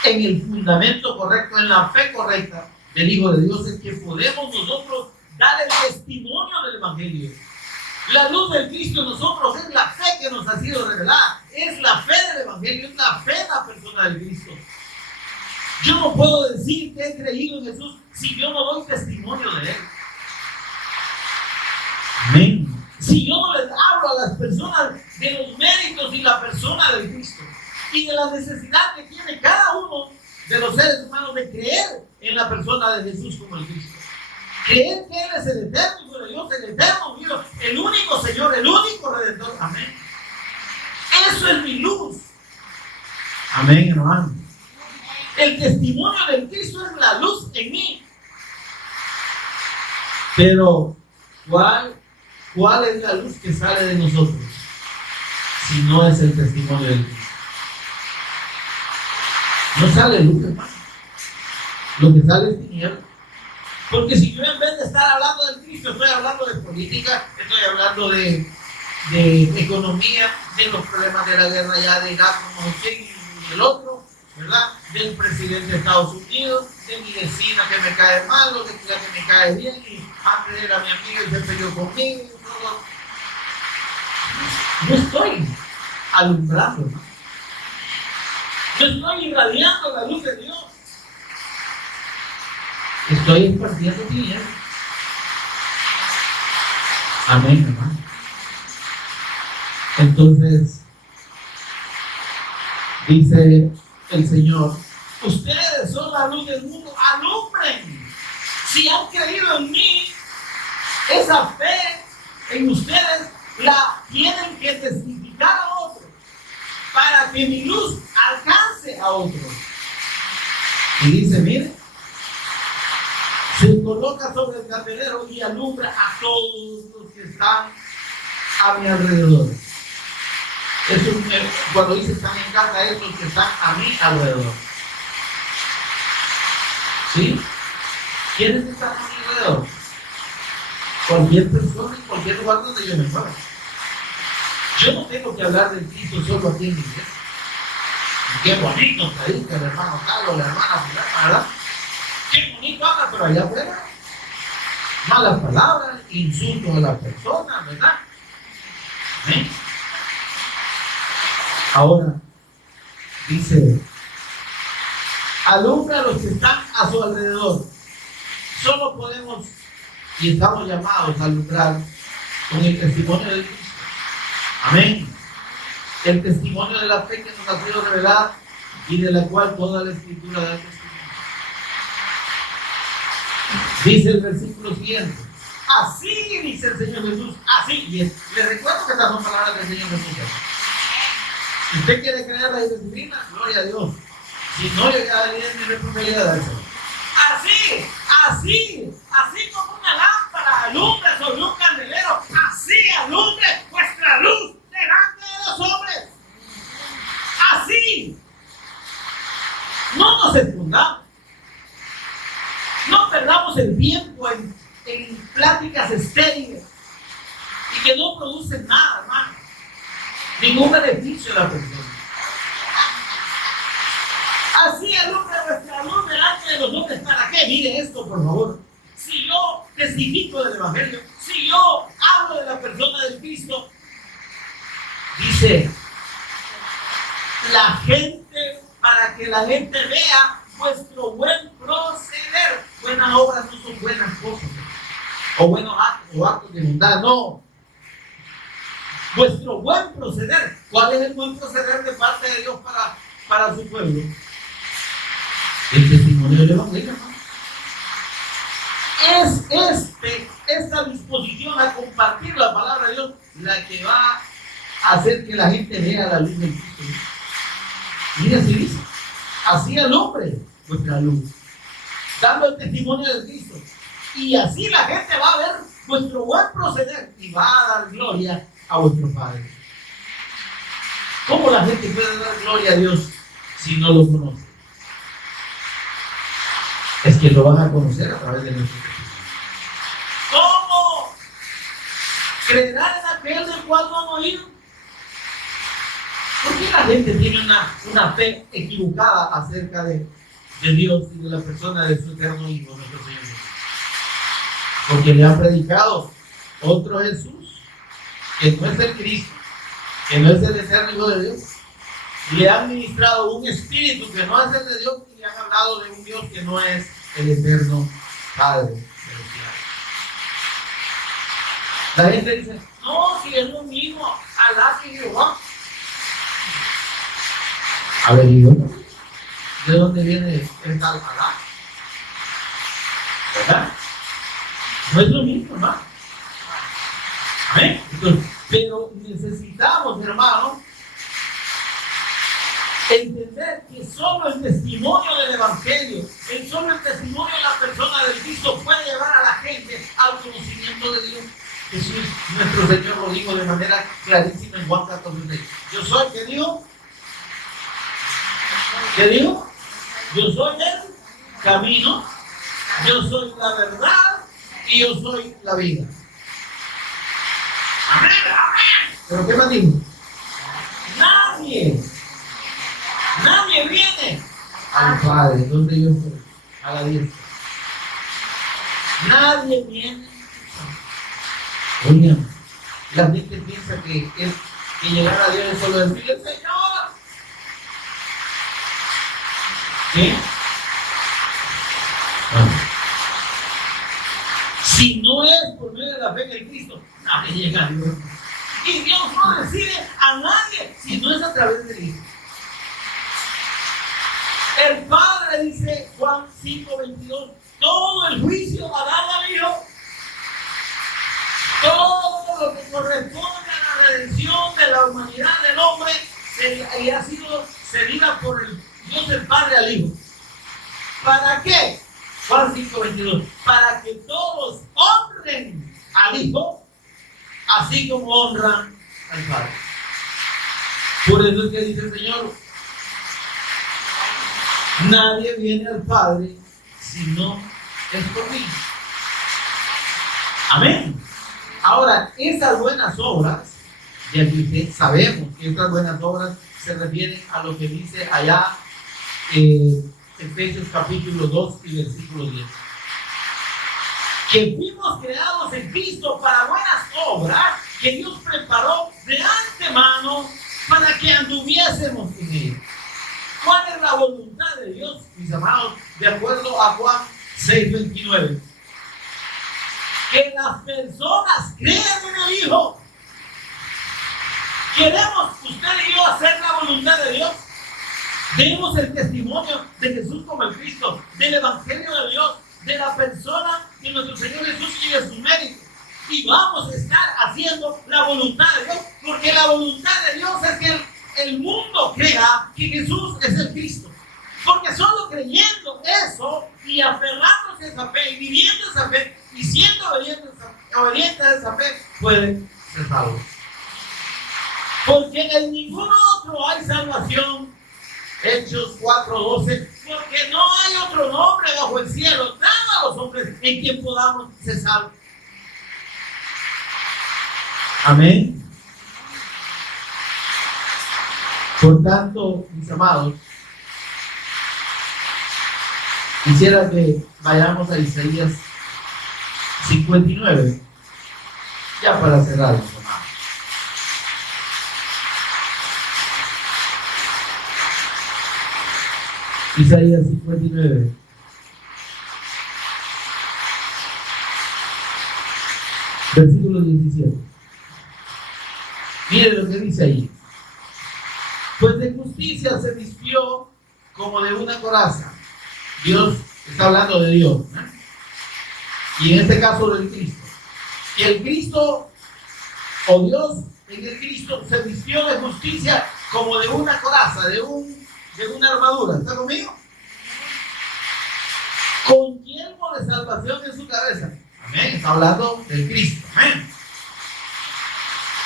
En el fundamento correcto, en la fe correcta del Hijo de Dios, es que podemos nosotros dar el testimonio del Evangelio. La luz del Cristo en nosotros es la fe que nos ha sido revelada, es la fe del Evangelio, es la fe en la persona del Cristo. Yo no puedo decir que he creído en Jesús si yo no doy testimonio de Él. Amén. Si yo no les hablo a a las personas de los méritos y la persona de Cristo y de la necesidad que tiene cada uno de los seres humanos de creer en la persona de Jesús como el Cristo. Creer que Él es el eterno Hijo de Dios, el eterno Dios, el único Señor, el único Redentor. Amén. Eso es mi luz. Amén, hermano. El testimonio del Cristo es la luz en mí. Pero, ¿cuál es la luz que sale de nosotros? Si no es el testimonio del Cristo. No sale luz, hermano. Lo que sale es tiniebla. Porque si yo en vez de estar hablando del Cristo, estoy hablando de política, estoy hablando de economía, de los problemas de la guerra ya de Irak, como y el otro, ¿verdad? Del presidente de Estados Unidos, de mi vecina que me cae mal, o de la que me cae bien, y antes era mi amiga y se peleó conmigo, y todo. No estoy alumbrando, ¿no? Yo estoy irradiando la luz de Dios. Estoy impartiendo tinieblas. Amén, hermano. Entonces, dice el Señor, ustedes son la luz del mundo, alumbren. Si han creído en mí, esa fe en ustedes la tienen que testificar a otros, para que mi luz alcance a otros. Y dice, mire, se coloca sobre el candelero y alumbra a todos los que están a mi alrededor. Eso, cuando dice están en casa, es los que están a mi alrededor. ¿Sí? ¿Quiénes están a mi alrededor? Cualquier persona en cualquier lugar donde yo me mueva. Yo no tengo que hablar del Cristo solo aquí en mi iglesia. Qué bonito predica el hermano Carlos, la hermana fulana, ¿verdad? Qué bonito habla, pero allá afuera, malas palabras, insultos a la persona, ¿verdad? ¿Eh? Ahora, dice, alumbra a los que están a su alrededor. Solo podemos y estamos llamados a alumbrar con el testimonio de Cristo. Amén. El testimonio de la fe que nos ha sido revelada y de la cual toda la Escritura da testimonio. Dice el versículo siguiente. Así dice el Señor Jesús. Así. Y les recuerdo que estas son palabras del Señor Jesús. Si usted quiere creer la disciplina, gloria a Dios. Si no, yo ya le mi responsabilidad de eso. Así como una lámpara alumbra sobre un candelero, así alumbre vuestra luz delante de los hombres. Así. No nos escondamos. No perdamos el tiempo en pláticas estériles y que no producen nada, hermano. Ningún beneficio a la persona. Así alumbra vuestra luz delante de los hombres. ¿Para qué? Mire esto, por favor. Si yo testifico del Evangelio, si yo hablo de la persona del Cristo, dice la gente, para que la gente vea vuestro buen proceder. Buenas obras no son buenas cosas, o buenos actos, o actos de bondad, no. Vuestro buen proceder. ¿Cuál es el buen proceder de parte de Dios para su pueblo? El testimonio del Evangelio, ¿no? Es esta disposición a compartir la palabra de Dios la que va a hacer que la gente vea la luz de Cristo. Mira, así dice, así alumbre vuestra luz, dando el testimonio de Cristo, y así la gente va a ver vuestro buen proceder y va a dar gloria a vuestro Padre. ¿Cómo la gente puede dar gloria a Dios si no lo conoce? Es que lo van a conocer a través de nuestro testimonio. ¿Cómo creerán en aquel del cual no han oído? ¿Por qué la gente tiene una fe equivocada acerca de Dios y de la persona de su eterno Hijo, nuestro Señor Jesús? Porque le han predicado otro Jesús, que no es el Cristo, que no es el eterno Hijo de Dios. Le han ministrado un espíritu que no es el de Dios, y le han hablado de un Dios que no es el eterno Padre celestial. La gente dice, no, si es lo mismo, Alá que Jehová. Averigüen, ¿de dónde viene el tal Alá? ¿Verdad? No es lo mismo, hermano. Amén. Entonces, pero necesitamos, hermano, entender que solo el testimonio del Evangelio, solo el testimonio de la persona del Cristo puede llevar a la gente al conocimiento de Dios. Jesús, nuestro Señor, lo dijo de manera clarísima en Juan 14:6. Yo soy, ¿qué digo? ¿Qué digo? Yo soy el camino, yo soy la verdad y yo soy la vida. Amén, amén. ¿Pero qué más dijo? Nadie viene al Padre, donde yo estoy, a la diestra. Nadie viene. Oigan, la gente piensa que llegar a Dios es solo decirle, Señor. ¿Qué? Bueno. Si no es por medio de la fe en el Cristo, nadie llega a Dios. Y Dios no recibe a nadie si no es a través del Hijo. El Padre, dice Juan 5:22, todo el juicio va a dar al Hijo. Todo lo que corresponde a la redención de la humanidad del hombre ha sido cedida por el Dios el Padre al Hijo. ¿Para qué? Juan 5:22, para que todos honren al Hijo, así como honran al Padre. Por eso es que dice el Señor, nadie viene al Padre si no es por mí. Amén. Ahora, esas buenas obras, ya que sabemos que estas buenas obras se refieren a lo que dice allá Efesios capítulo 2 y versículo 10. Que fuimos creados en Cristo para buenas obras que Dios preparó de antemano para que anduviésemos en él. ¿Cuál es la voluntad de Dios, mis amados? De acuerdo a Juan 6:29. Que las personas crean en el Hijo. ¿Queremos usted y yo hacer la voluntad de Dios? Demos el testimonio de Jesús como el Cristo, del Evangelio de Dios, de la persona de nuestro Señor Jesús y de sus méritos. Y vamos a estar haciendo la voluntad de Dios, porque la voluntad de Dios es que el mundo crea que Jesús es el Cristo. Porque solo creyendo eso y aferrándose a esa fe y viviendo esa fe y siendo obediente a esa fe, puede ser salvo. Porque en ningún otro hay salvación. Hechos 4:12, porque no hay otro nombre bajo el cielo dado a los hombres en quien podamos ser salvos. Amén. Por tanto, mis amados, quisiera que vayamos a Isaías 59, ya para cerrar, mis amados. Isaías 59. Versículo 17. Mire lo que dice ahí. Pues de justicia se vistió como de una coraza. Dios está hablando de Dios, ¿eh? Y en este caso del Cristo. Y el Cristo, o Dios en el Cristo, se vistió de justicia como de una coraza, de una armadura. ¿Está conmigo? Con yelmo de salvación en su cabeza. Amén. Está hablando del Cristo. Amén.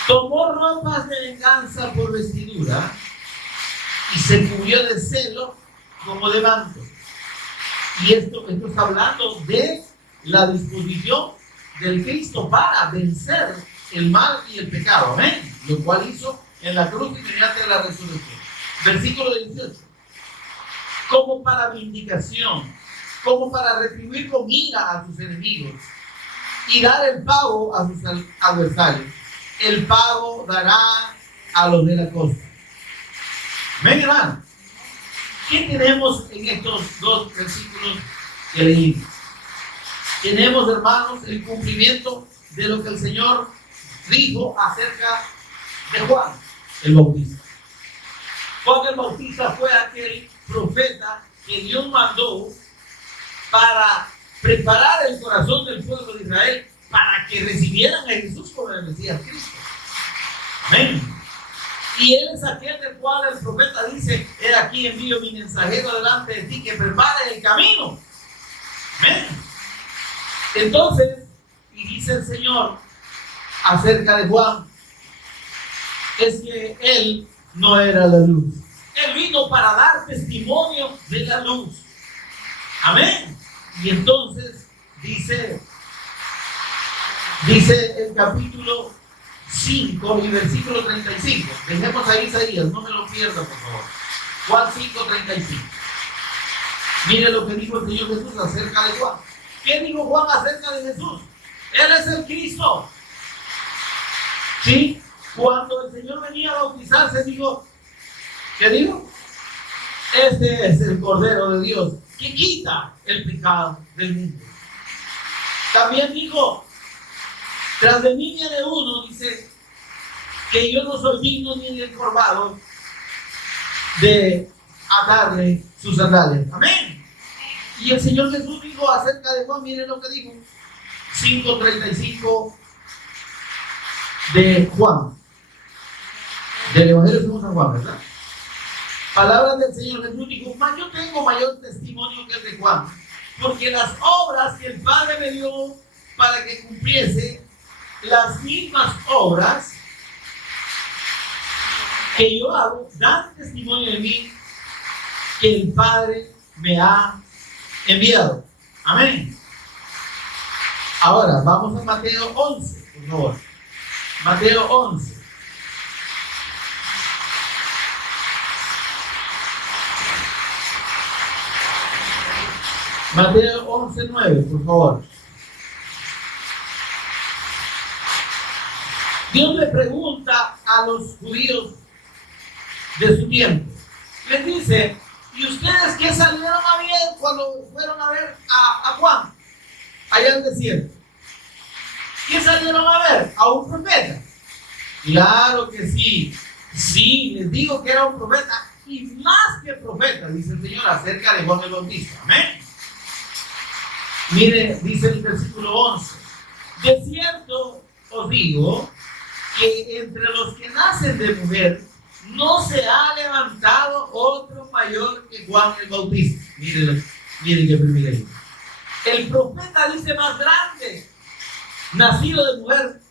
Tomó ropas de venganza por vestidura y se cubrió de celo como de manto. Y esto está hablando de la disposición del Cristo para vencer el mal y el pecado. Amén. Lo cual hizo en la cruz y mediante la resurrección. Versículo 18. Como para vindicación, como para retribuir con ira a sus enemigos y dar el pago a sus adversarios. El pago dará a los de la costa. Amén, hermano. ¿Qué tenemos en estos dos versículos que leímos? Tenemos, hermanos, el cumplimiento de lo que el Señor dijo acerca de Juan el Bautista. Juan el Bautista fue aquel profeta que Dios mandó para preparar el corazón del pueblo de Israel para que recibieran a Jesús como el Mesías Cristo. Amén. Y él es aquel del cual el profeta dice: he aquí envío mi mensajero delante de ti que prepare el camino. Amén. Entonces, y dice el Señor acerca de Juan, es que él no era la luz. Él vino para dar testimonio de la luz. Amén. Y entonces dice el capítulo 5 y versículo 35. Dejemos ahí Isaías, no me lo pierda, por favor. Juan 5, 35. Mire lo que dijo el Señor Jesús acerca de Juan. ¿Qué dijo Juan acerca de Jesús? Él es el Cristo. ¿Sí? Cuando el Señor venía a bautizarse, dijo, ¿qué dijo? Este es el Cordero de Dios que quita el pecado del mundo. También dijo, tras de mí viene uno, dice, que yo no soy digno ni encorvado de atarle sus sandalias. Amén. Y el Señor Jesús dijo acerca de Juan, miren lo que dijo, 5:35 de Juan, del Evangelio según San Juan, ¿verdad? Palabras del Señor Jesús dijo: mas yo tengo mayor testimonio que el de Juan, porque las obras que el Padre me dio para que cumpliese, las mismas obras que yo hago, dan testimonio de mí, que el Padre me ha enviado. Amén. Ahora vamos a Mateo 11, por favor. Mateo 11. Mateo 11:9, por favor. Dios le pregunta a los judíos de su tiempo. Les dice: ¿y ustedes qué salieron a ver cuando fueron a ver a Juan allá en el desierto? ¿Qué salieron a ver? ¿A un profeta? Claro que sí. Sí, les digo que era un profeta, y más que profeta, dice el Señor acerca de Juan el Bautista. Amén. Mire, dice el versículo 11: de cierto os digo que entre los que nacen de mujer no se ha levantado otro mayor que Juan el Bautista. Miren qué privilegio. El profeta dice más grande, nacido de mujer,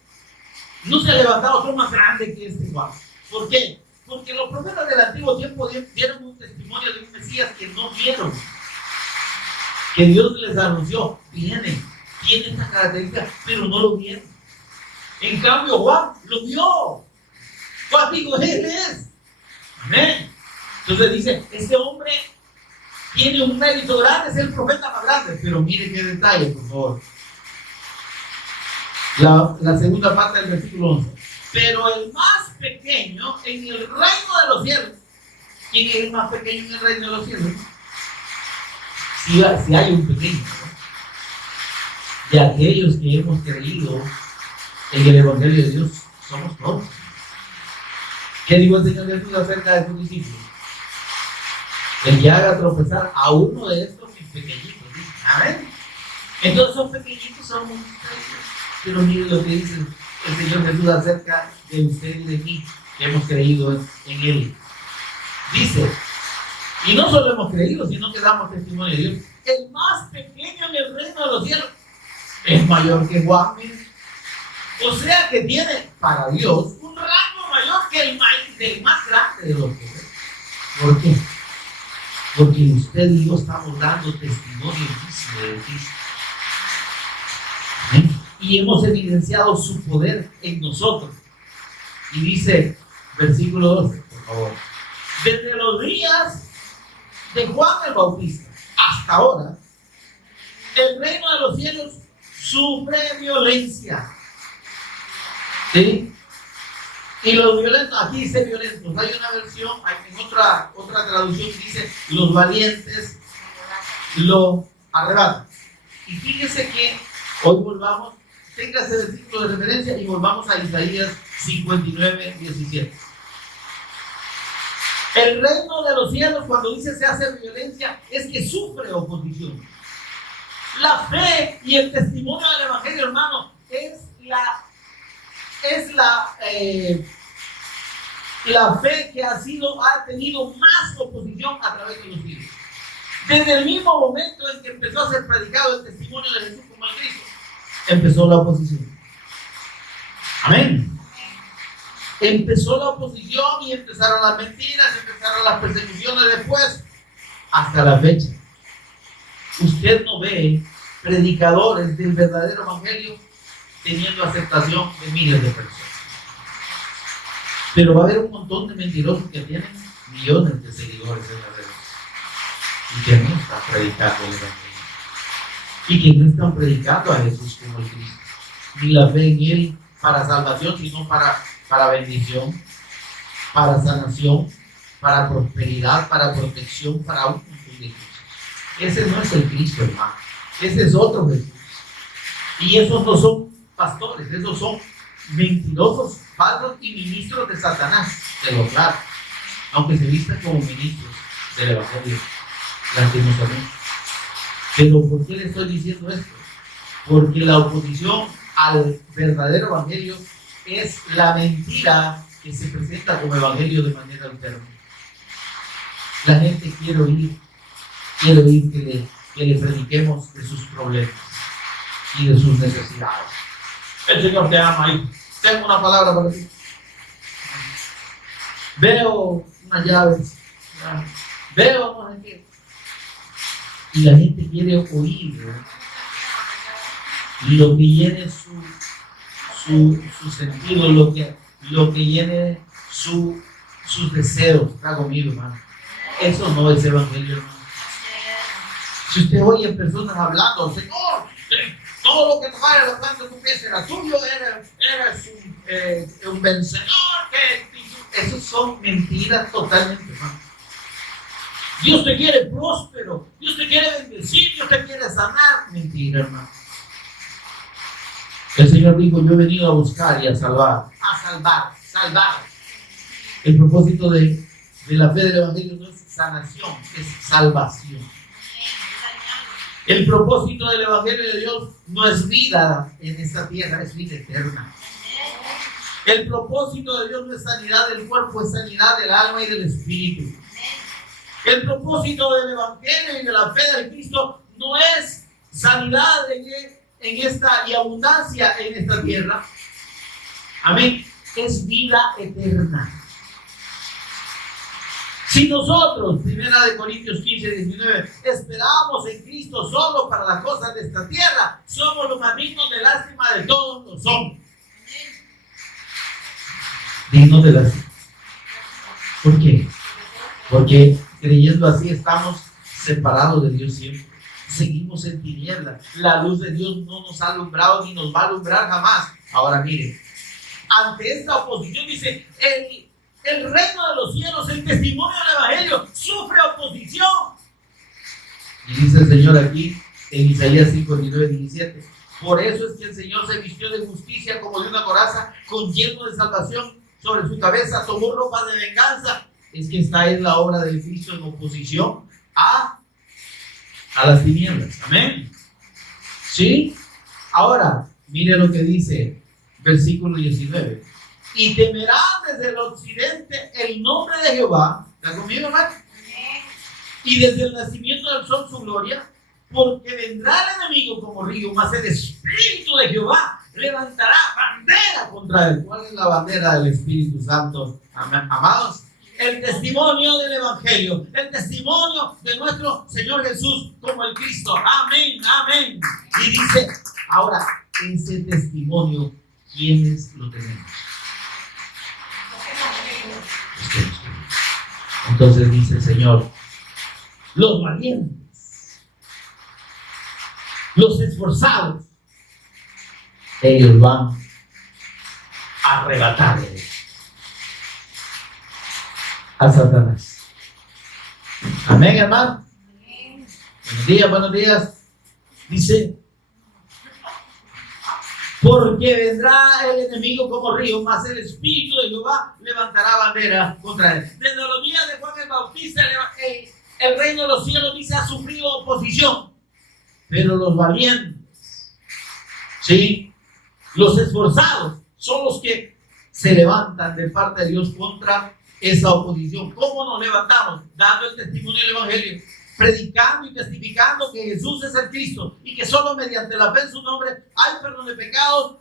no se ha levantado otro más grande que este Juan. ¿Por qué? Porque los profetas del antiguo tiempo dieron un testimonio de un Mesías que no vieron, que Dios les anunció: tiene esta característica, pero no lo vieron. En cambio Juan lo vio. Juan dijo: él es. Amén. Entonces dice: este hombre tiene un mérito grande, es el profeta más grande. Pero mire qué detalle, por favor. La segunda parte del versículo 11. Pero el más pequeño en el reino de los cielos. ¿Quién es el más pequeño en el reino de los cielos? Si hay un pequeño, ¿no? De aquellos que hemos creído en el Evangelio de Dios, somos todos. ¿Qué dijo el Señor Jesús acerca de sus discípulos? El que haga tropezar a uno de estos mis pequeñitos. ¿Amén? Entonces son pequeñitos, son muy pequeños. Pero miren lo que dice el Señor Jesús acerca de usted y de mí, que hemos creído en Él. Dice, y no solo hemos creído, sino que damos testimonio de Dios. El más pequeño en el reino de los cielos es mayor que Juan. O sea que tiene para Dios un rango mayor que el más grande de los que. ¿Por qué? Porque usted y yo estamos dando testimonio de Cristo. ¿Amén? Y hemos evidenciado su poder en nosotros. Y dice, versículo 12, por favor: desde los días de Juan el Bautista hasta ahora, el reino de los cielos sufre violencia. ¿Sí? Y los violentos, aquí dice violentos, hay una versión, en otra traducción dice: los valientes lo arrebatan. Y fíjese que hoy volvamos, tenga ese versículo de referencia y volvamos a Isaías 59, 17. El reino de los cielos, cuando dice se hace violencia, es que sufre oposición. La fe y el testimonio del evangelio, hermano, es la fe que ha tenido más oposición a través de los siglos. Desde el mismo momento en que empezó a ser predicado el testimonio de Jesús como el Cristo, empezó la oposición. Amén. Empezó la oposición y empezaron las mentiras, empezaron las persecuciones después, hasta la fecha. Usted no ve predicadores del verdadero evangelio teniendo aceptación de miles de personas. Pero va a haber un montón de mentirosos que tienen millones de seguidores en las redes y que no están predicando el evangelio y que no están predicando a Jesús como el Cristo, ni la fe en Él para salvación, sino para bendición, para sanación, para prosperidad, para protección, para un montón de cosas. Ese no es el Cristo, hermano. Ese es otro Jesús. Y esos no son pastores, esos son mentirosos, falsos y ministros de Satanás, te lo claro. Aunque se vistan como ministros del evangelio, lastimosamente. Pero ¿por qué le estoy diciendo esto? Porque la oposición al verdadero evangelio es la mentira que se presenta como evangelio de manera alterna. La gente quiere oír que le prediquemos de sus problemas y de sus necesidades. El Señor te ama, hijo. Tengo una palabra para ti. Veo unas llaves, veo no sé qué. Y la gente quiere oír, ¿verdad? Lo que llene su sentido, lo que llene sus deseos. Está conmigo, hermano. Eso no es evangelio, hermano. Si usted oye personas hablando, Señor, todo lo que tomara la planta de tu pie era tuyo, eres un vencedor. Esos son mentiras totalmente, hermano. Dios te quiere próspero, Dios te quiere bendecir, Dios te quiere sanar. Mentira, hermano. El Señor dijo, yo he venido a buscar y a salvar. Salvar. El propósito de la fe del evangelio no es sanación, es salvación. El propósito del evangelio de Dios no es vida en esta tierra, es vida eterna. El propósito de Dios no es sanidad del cuerpo, es sanidad del alma y del espíritu. El propósito del evangelio y de la fe del Cristo no es sanidad en esta y abundancia en esta tierra. Amén. Es vida eterna. Si nosotros, 1 Corintios 15, 19, esperamos en Cristo solo para las cosas de esta tierra, somos los más dignos de lástima de todos los hombres. Dignos de lástima. ¿Por qué? Porque creyendo así estamos separados de Dios siempre. Seguimos en tinieblas. La luz de Dios no nos ha alumbrado ni nos va a alumbrar jamás. Ahora miren, ante esta oposición dice, el reino de los cielos, el testimonio del evangelio, sufre oposición. Y dice el Señor aquí en Isaías 59, 17, por eso es que el Señor se vistió de justicia como de una coraza, con yelmo de salvación sobre su cabeza, tomó ropa de venganza. Es que esta es la obra del Cristo en oposición a las tinieblas. Amén. ¿Sí? Ahora, mire lo que dice versículo 19. Y temerán desde el occidente el nombre de Jehová. ¿Está conmigo, hermano? Y desde el nacimiento del sol su gloria, porque vendrá el enemigo como río, mas el Espíritu de Jehová levantará bandera contra él. ¿Cuál es la bandera del Espíritu Santo, amados? El testimonio del evangelio, el testimonio de nuestro Señor Jesús como el Cristo. Amén, amén. Y dice, ahora, ese testimonio, ¿quiénes lo tenemos? Entonces dice el Señor, los valientes, los esforzados, ellos van a arrebatarle a Satanás. Amén, hermano. Buenos días, buenos días. Dice, Porque vendrá el enemigo como río, mas el Espíritu de Jehová levantará bandera contra él. Desde los días de Juan el Bautista, el reino de los cielos dice ha sufrido oposición, pero los valientes, ¿sí?, los esforzados son los que se levantan de parte de Dios contra esa oposición. ¿Cómo nos levantamos? Dando el testimonio del Evangelio, predicando y testificando que Jesús es el Cristo y que solo mediante la fe en su nombre hay perdón de pecados,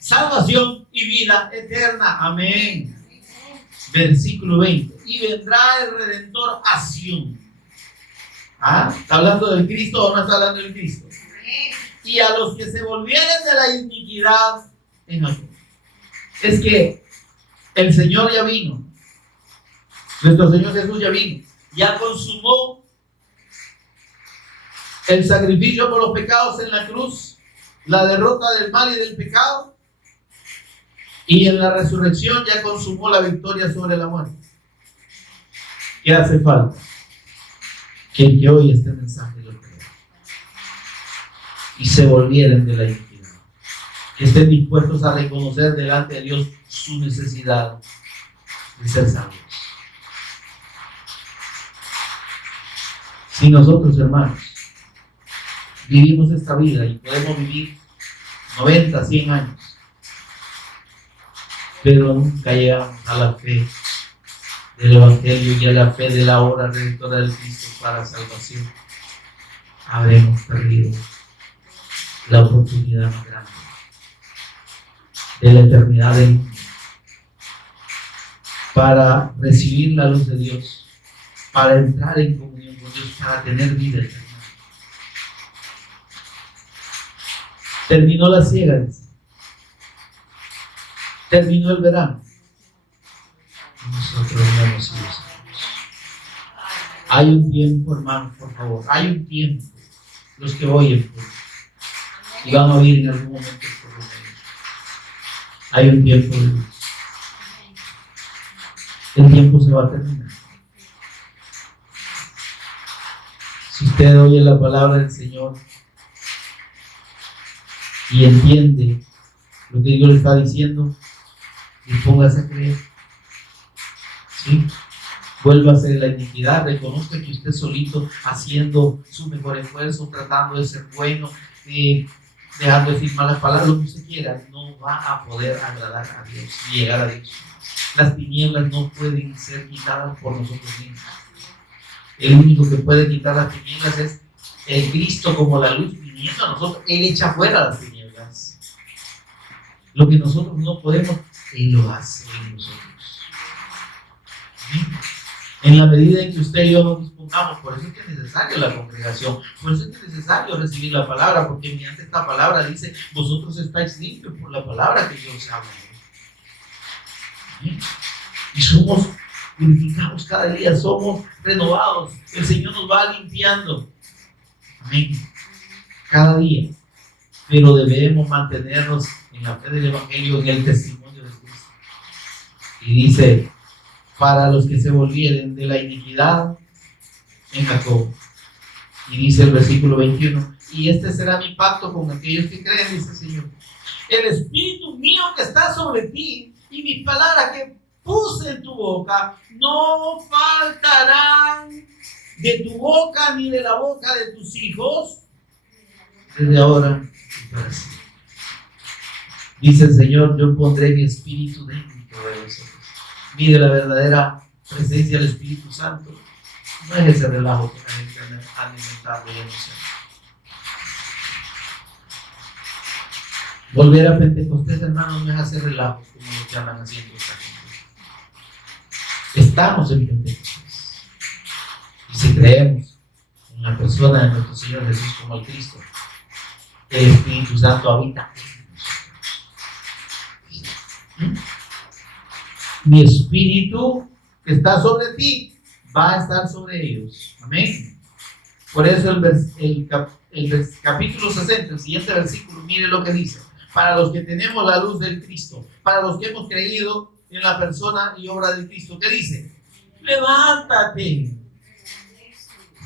salvación y vida eterna. Amén. Versículo 20. Y vendrá el Redentor a Sión. ¿Está hablando del Cristo o no está hablando del Cristo? Y a los que se volvieren de la iniquidad en Jacob. Es que el Señor ya vino. Nuestro Señor Jesús ya vino. Ya consumó el sacrificio por los pecados en la cruz, la derrota del mal y del pecado, y en la resurrección ya consumó la victoria sobre la muerte. ¿Qué hace falta? Que el que oye este mensaje lo crea y se volvieran de la iniquidad, que estén dispuestos a reconocer delante de Dios su necesidad de ser salvos. Si nosotros, hermanos, vivimos esta vida y podemos vivir 90, 100 años, pero nunca llegamos a la fe del Evangelio y a la fe de la obra redentora del Cristo para salvación, habremos perdido la oportunidad más grande de la eternidad del mundo para recibir la luz de Dios, para entrar en comunión con Dios, para tener vida eterna. Terminó la siega, dice. Terminó el verano. Nosotros no hemos sido salvos. Hay un tiempo, hermanos, por favor. Hay un tiempo. Los que oyen, pues, y van a oír en algún momento por lo menos. Hay un tiempo de luz. El tiempo se va a terminar. Si usted oye la palabra del Señor y entiende lo que Dios le está diciendo, dispóngase a creer. ¿Sí? Vuelva a hacer la iniquidad, reconozca que usted solito, haciendo su mejor esfuerzo, tratando de ser bueno, dejando de decir malas palabras, lo que usted quiera, no va a poder agradar a Dios y llegar a Dios. Las tinieblas no pueden ser quitadas por nosotros mismos. El único que puede quitar las tinieblas es el Cristo como la luz viniendo a nosotros. Él echa fuera las tinieblas. Lo que nosotros no podemos, Él lo hace en nosotros. En la medida en que usted y yo nos dispongamos, por eso es que es necesario la congregación, por eso es que es necesario recibir la palabra, porque mediante esta palabra dice, vosotros estáis limpios por la palabra que Dios habla. Y somos purificados cada día, somos renovados, el Señor nos va limpiando. Amén. Cada día. Pero debemos mantenernos en la fe del Evangelio, en el testimonio de Cristo. Y dice, para los que se volvieren de la iniquidad en Jacob. Y dice el versículo 21, y este será mi pacto con aquellos que creen, dice el Señor. El Espíritu mío que está sobre ti y mis palabras que puse en tu boca no faltarán de tu boca ni de la boca de tus hijos desde ahora y para siempre. Dice el Señor, yo pondré mi espíritu dentro de vosotros. Mire la verdadera presencia del Espíritu Santo. No es ese relajo que la gente han inventado y anunciado. Volver a Pentecostés, hermanos, no es hacer relajos como lo que andan haciendo esta gente. Estamos en Pentecostés. Y si creemos en la persona de nuestro Señor Jesús como el Cristo, el Espíritu Santo habita en nosotros. Mi espíritu que está sobre ti va a estar sobre ellos. Amén. Por eso el capítulo 60, el siguiente versículo, mire lo que dice. Para los que tenemos la luz del Cristo, para los que hemos creído en la persona y obra del Cristo, ¿qué dice? Levántate.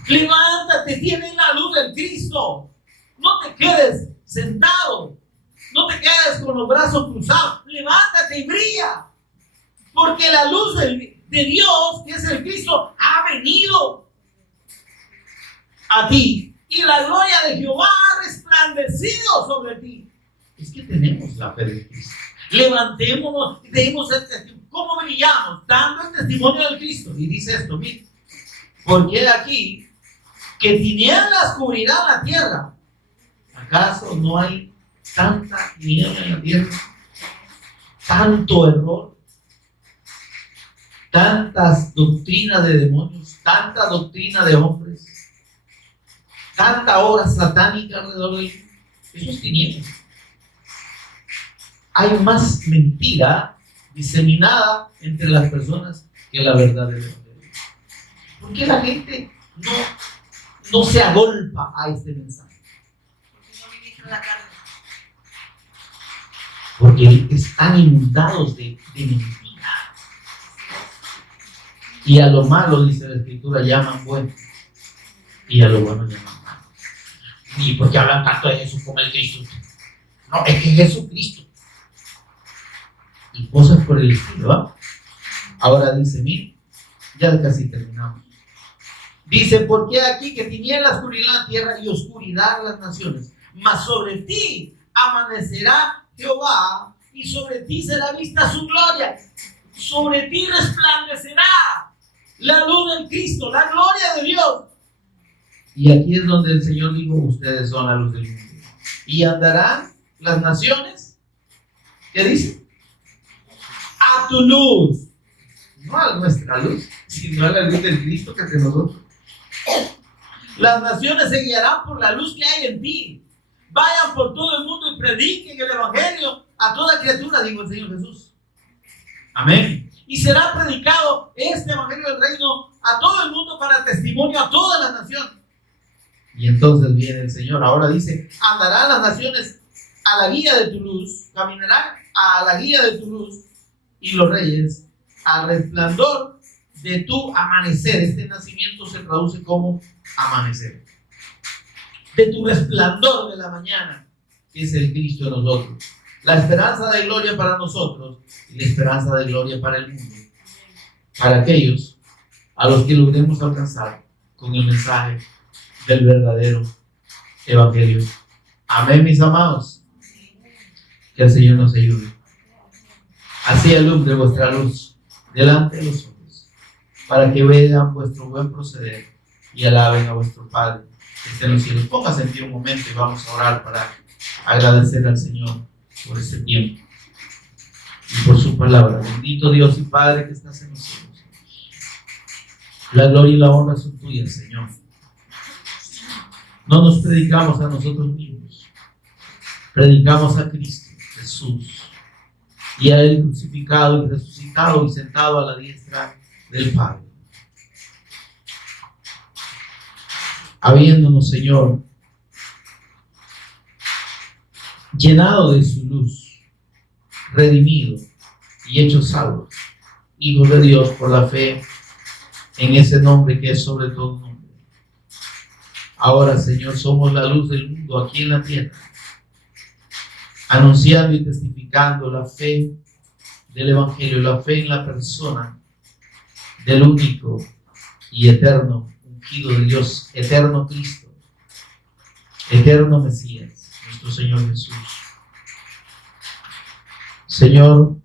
Levántate, tienes la luz del Cristo. No te quedes sentado. No No te quedes con los brazos cruzados. Levántate y brilla. Porque la luz de Dios, que es el Cristo, ha venido a ti. Y la gloria de Jehová ha resplandecido sobre ti. Es que tenemos la fe de Cristo. Levantémonos y demos el testimonio. ¿Cómo brillamos? Dando el testimonio del Cristo. Y dice esto, mira. Porque de aquí, que tinieblas cubrirán la tierra. ¿Acaso no hay tanta niebla en la tierra? Tanto error. Tantas doctrinas de demonios. Tanta doctrina de hombres. Tanta obra satánica alrededor de él. Eso es tinieblas. Hay más mentira diseminada entre las personas que la verdad del Evangelio. ¿Por qué la gente no se agolpa a este mensaje? Porque no ministra la carne. Porque están inundados de mentira. Y a lo malo, dice la Escritura, llaman bueno. Y a lo bueno llaman malo. ¿Y por qué hablan tanto de Jesús como el Cristo? No, es que Jesucristo. Y cosas por el estilo, ¿va? Ahora dice, mire, ya casi terminamos. Dice, porque aquí que tinieblas cubrirán la tierra y oscuridad las naciones, mas sobre ti amanecerá Jehová y sobre ti será vista su gloria. Sobre ti resplandecerá la luz del Cristo, la gloria de Dios. Y aquí es donde el Señor dijo, ustedes son la luz del mundo. Y andarán las naciones, ¿qué dice? A tu luz, no a nuestra luz, sino a la luz del Cristo que es en nosotros. Las naciones se guiarán por la luz que hay en ti. Vayan por todo el mundo y prediquen el Evangelio a toda criatura, dijo el Señor Jesús. Amén. Y será predicado este Evangelio del Reino a todo el mundo para testimonio a toda la nación. Y entonces viene el Señor, ahora dice, andarán las naciones a la guía de tu luz, caminarán a la guía de tu luz, y los reyes al resplandor de tu amanecer. Este nacimiento se traduce como amanecer. De tu resplandor de la mañana, que es el Cristo de nosotros. La esperanza de gloria para nosotros y la esperanza de gloria para el mundo. Para aquellos a los que logremos alcanzar con el mensaje del verdadero Evangelio. Amén, mis amados. Que el Señor nos ayude. Así alumbre vuestra luz delante de los hombres, para que vean vuestro buen proceder y alaben a vuestro Padre que está en los cielos. Póngase en pie un momento y vamos a orar para agradecer al Señor por este tiempo y por su palabra. Bendito Dios y Padre que estás en los cielos. La gloria y la honra son tuyas, Señor. No nos predicamos a nosotros mismos, predicamos a Cristo Jesús y a Él crucificado y resucitado y sentado a la diestra del Padre. Habiéndonos, Señor, llenado de su luz, redimido y hecho salvos, hijos de Dios por la fe en ese nombre que es sobre todo nombre. Ahora, Señor, somos la luz del mundo aquí en la tierra, anunciando y testificando la fe del Evangelio, la fe en la persona del único y eterno ungido de Dios, eterno Cristo, eterno Mesías, nuestro Señor Jesús. Señor,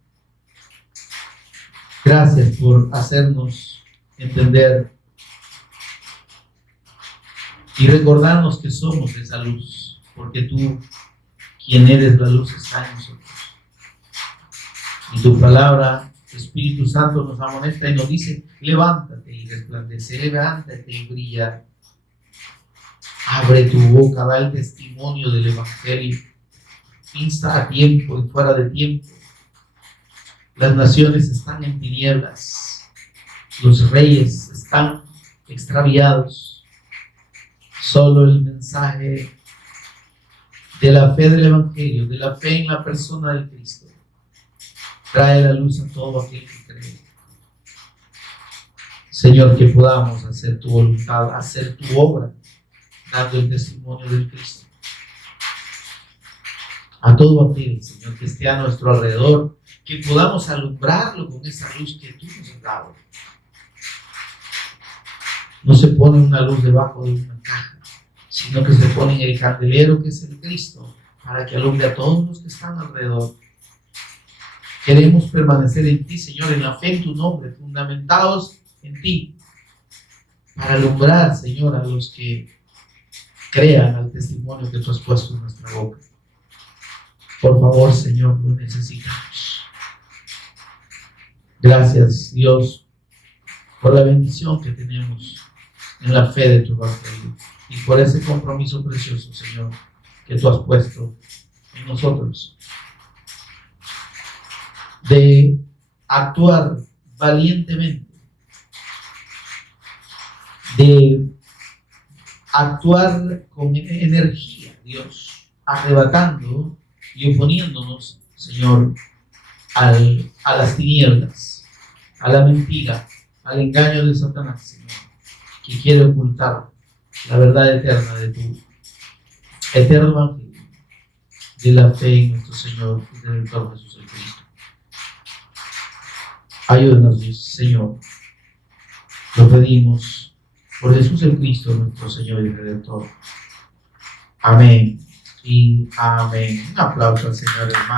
gracias por hacernos entender y recordarnos que somos esa luz, porque tú, quien eres la luz, está en nosotros. Y tu palabra, Espíritu Santo, nos amonesta y nos dice, levántate y resplandece, levántate y brilla. Abre tu boca, da el testimonio del Evangelio. Insta a tiempo y fuera de tiempo. Las naciones están en tinieblas. Los reyes están extraviados. Solo el mensaje de la fe del Evangelio, de la fe en la persona de Cristo, trae la luz a todo aquel que cree. Señor, que podamos hacer tu voluntad, hacer tu obra, dando el testimonio del Cristo. a todo aquel, Señor, que esté a nuestro alrededor, que podamos alumbrarlo con esa luz que tú nos has dado. No se pone una luz debajo de una caja, sino que se pone en el candelero que es el Cristo, para que alumbre a todos los que están alrededor. Queremos permanecer en ti, Señor, en la fe en tu nombre, fundamentados en ti, para alumbrar, Señor, a los que crean al testimonio que tú has puesto en nuestra boca. Por favor, Señor, lo necesitamos. Gracias, Dios, por la bendición que tenemos en la fe de tu evangelio y por ese compromiso precioso, Señor, que tú has puesto en nosotros de actuar valientemente, de actuar con energía, Dios, arrebatando y oponiéndonos, Señor, a las tinieblas, a la mentira, al engaño de Satanás, Señor, que quiere ocultar la verdad eterna de tu eterno evangelio, de la fe en nuestro Señor y Redentor Jesús el Cristo. Ayúdanos, Dios, Señor. Lo pedimos por Jesús el Cristo, nuestro Señor y Redentor. Amén y amén. Un aplauso al Señor, hermano.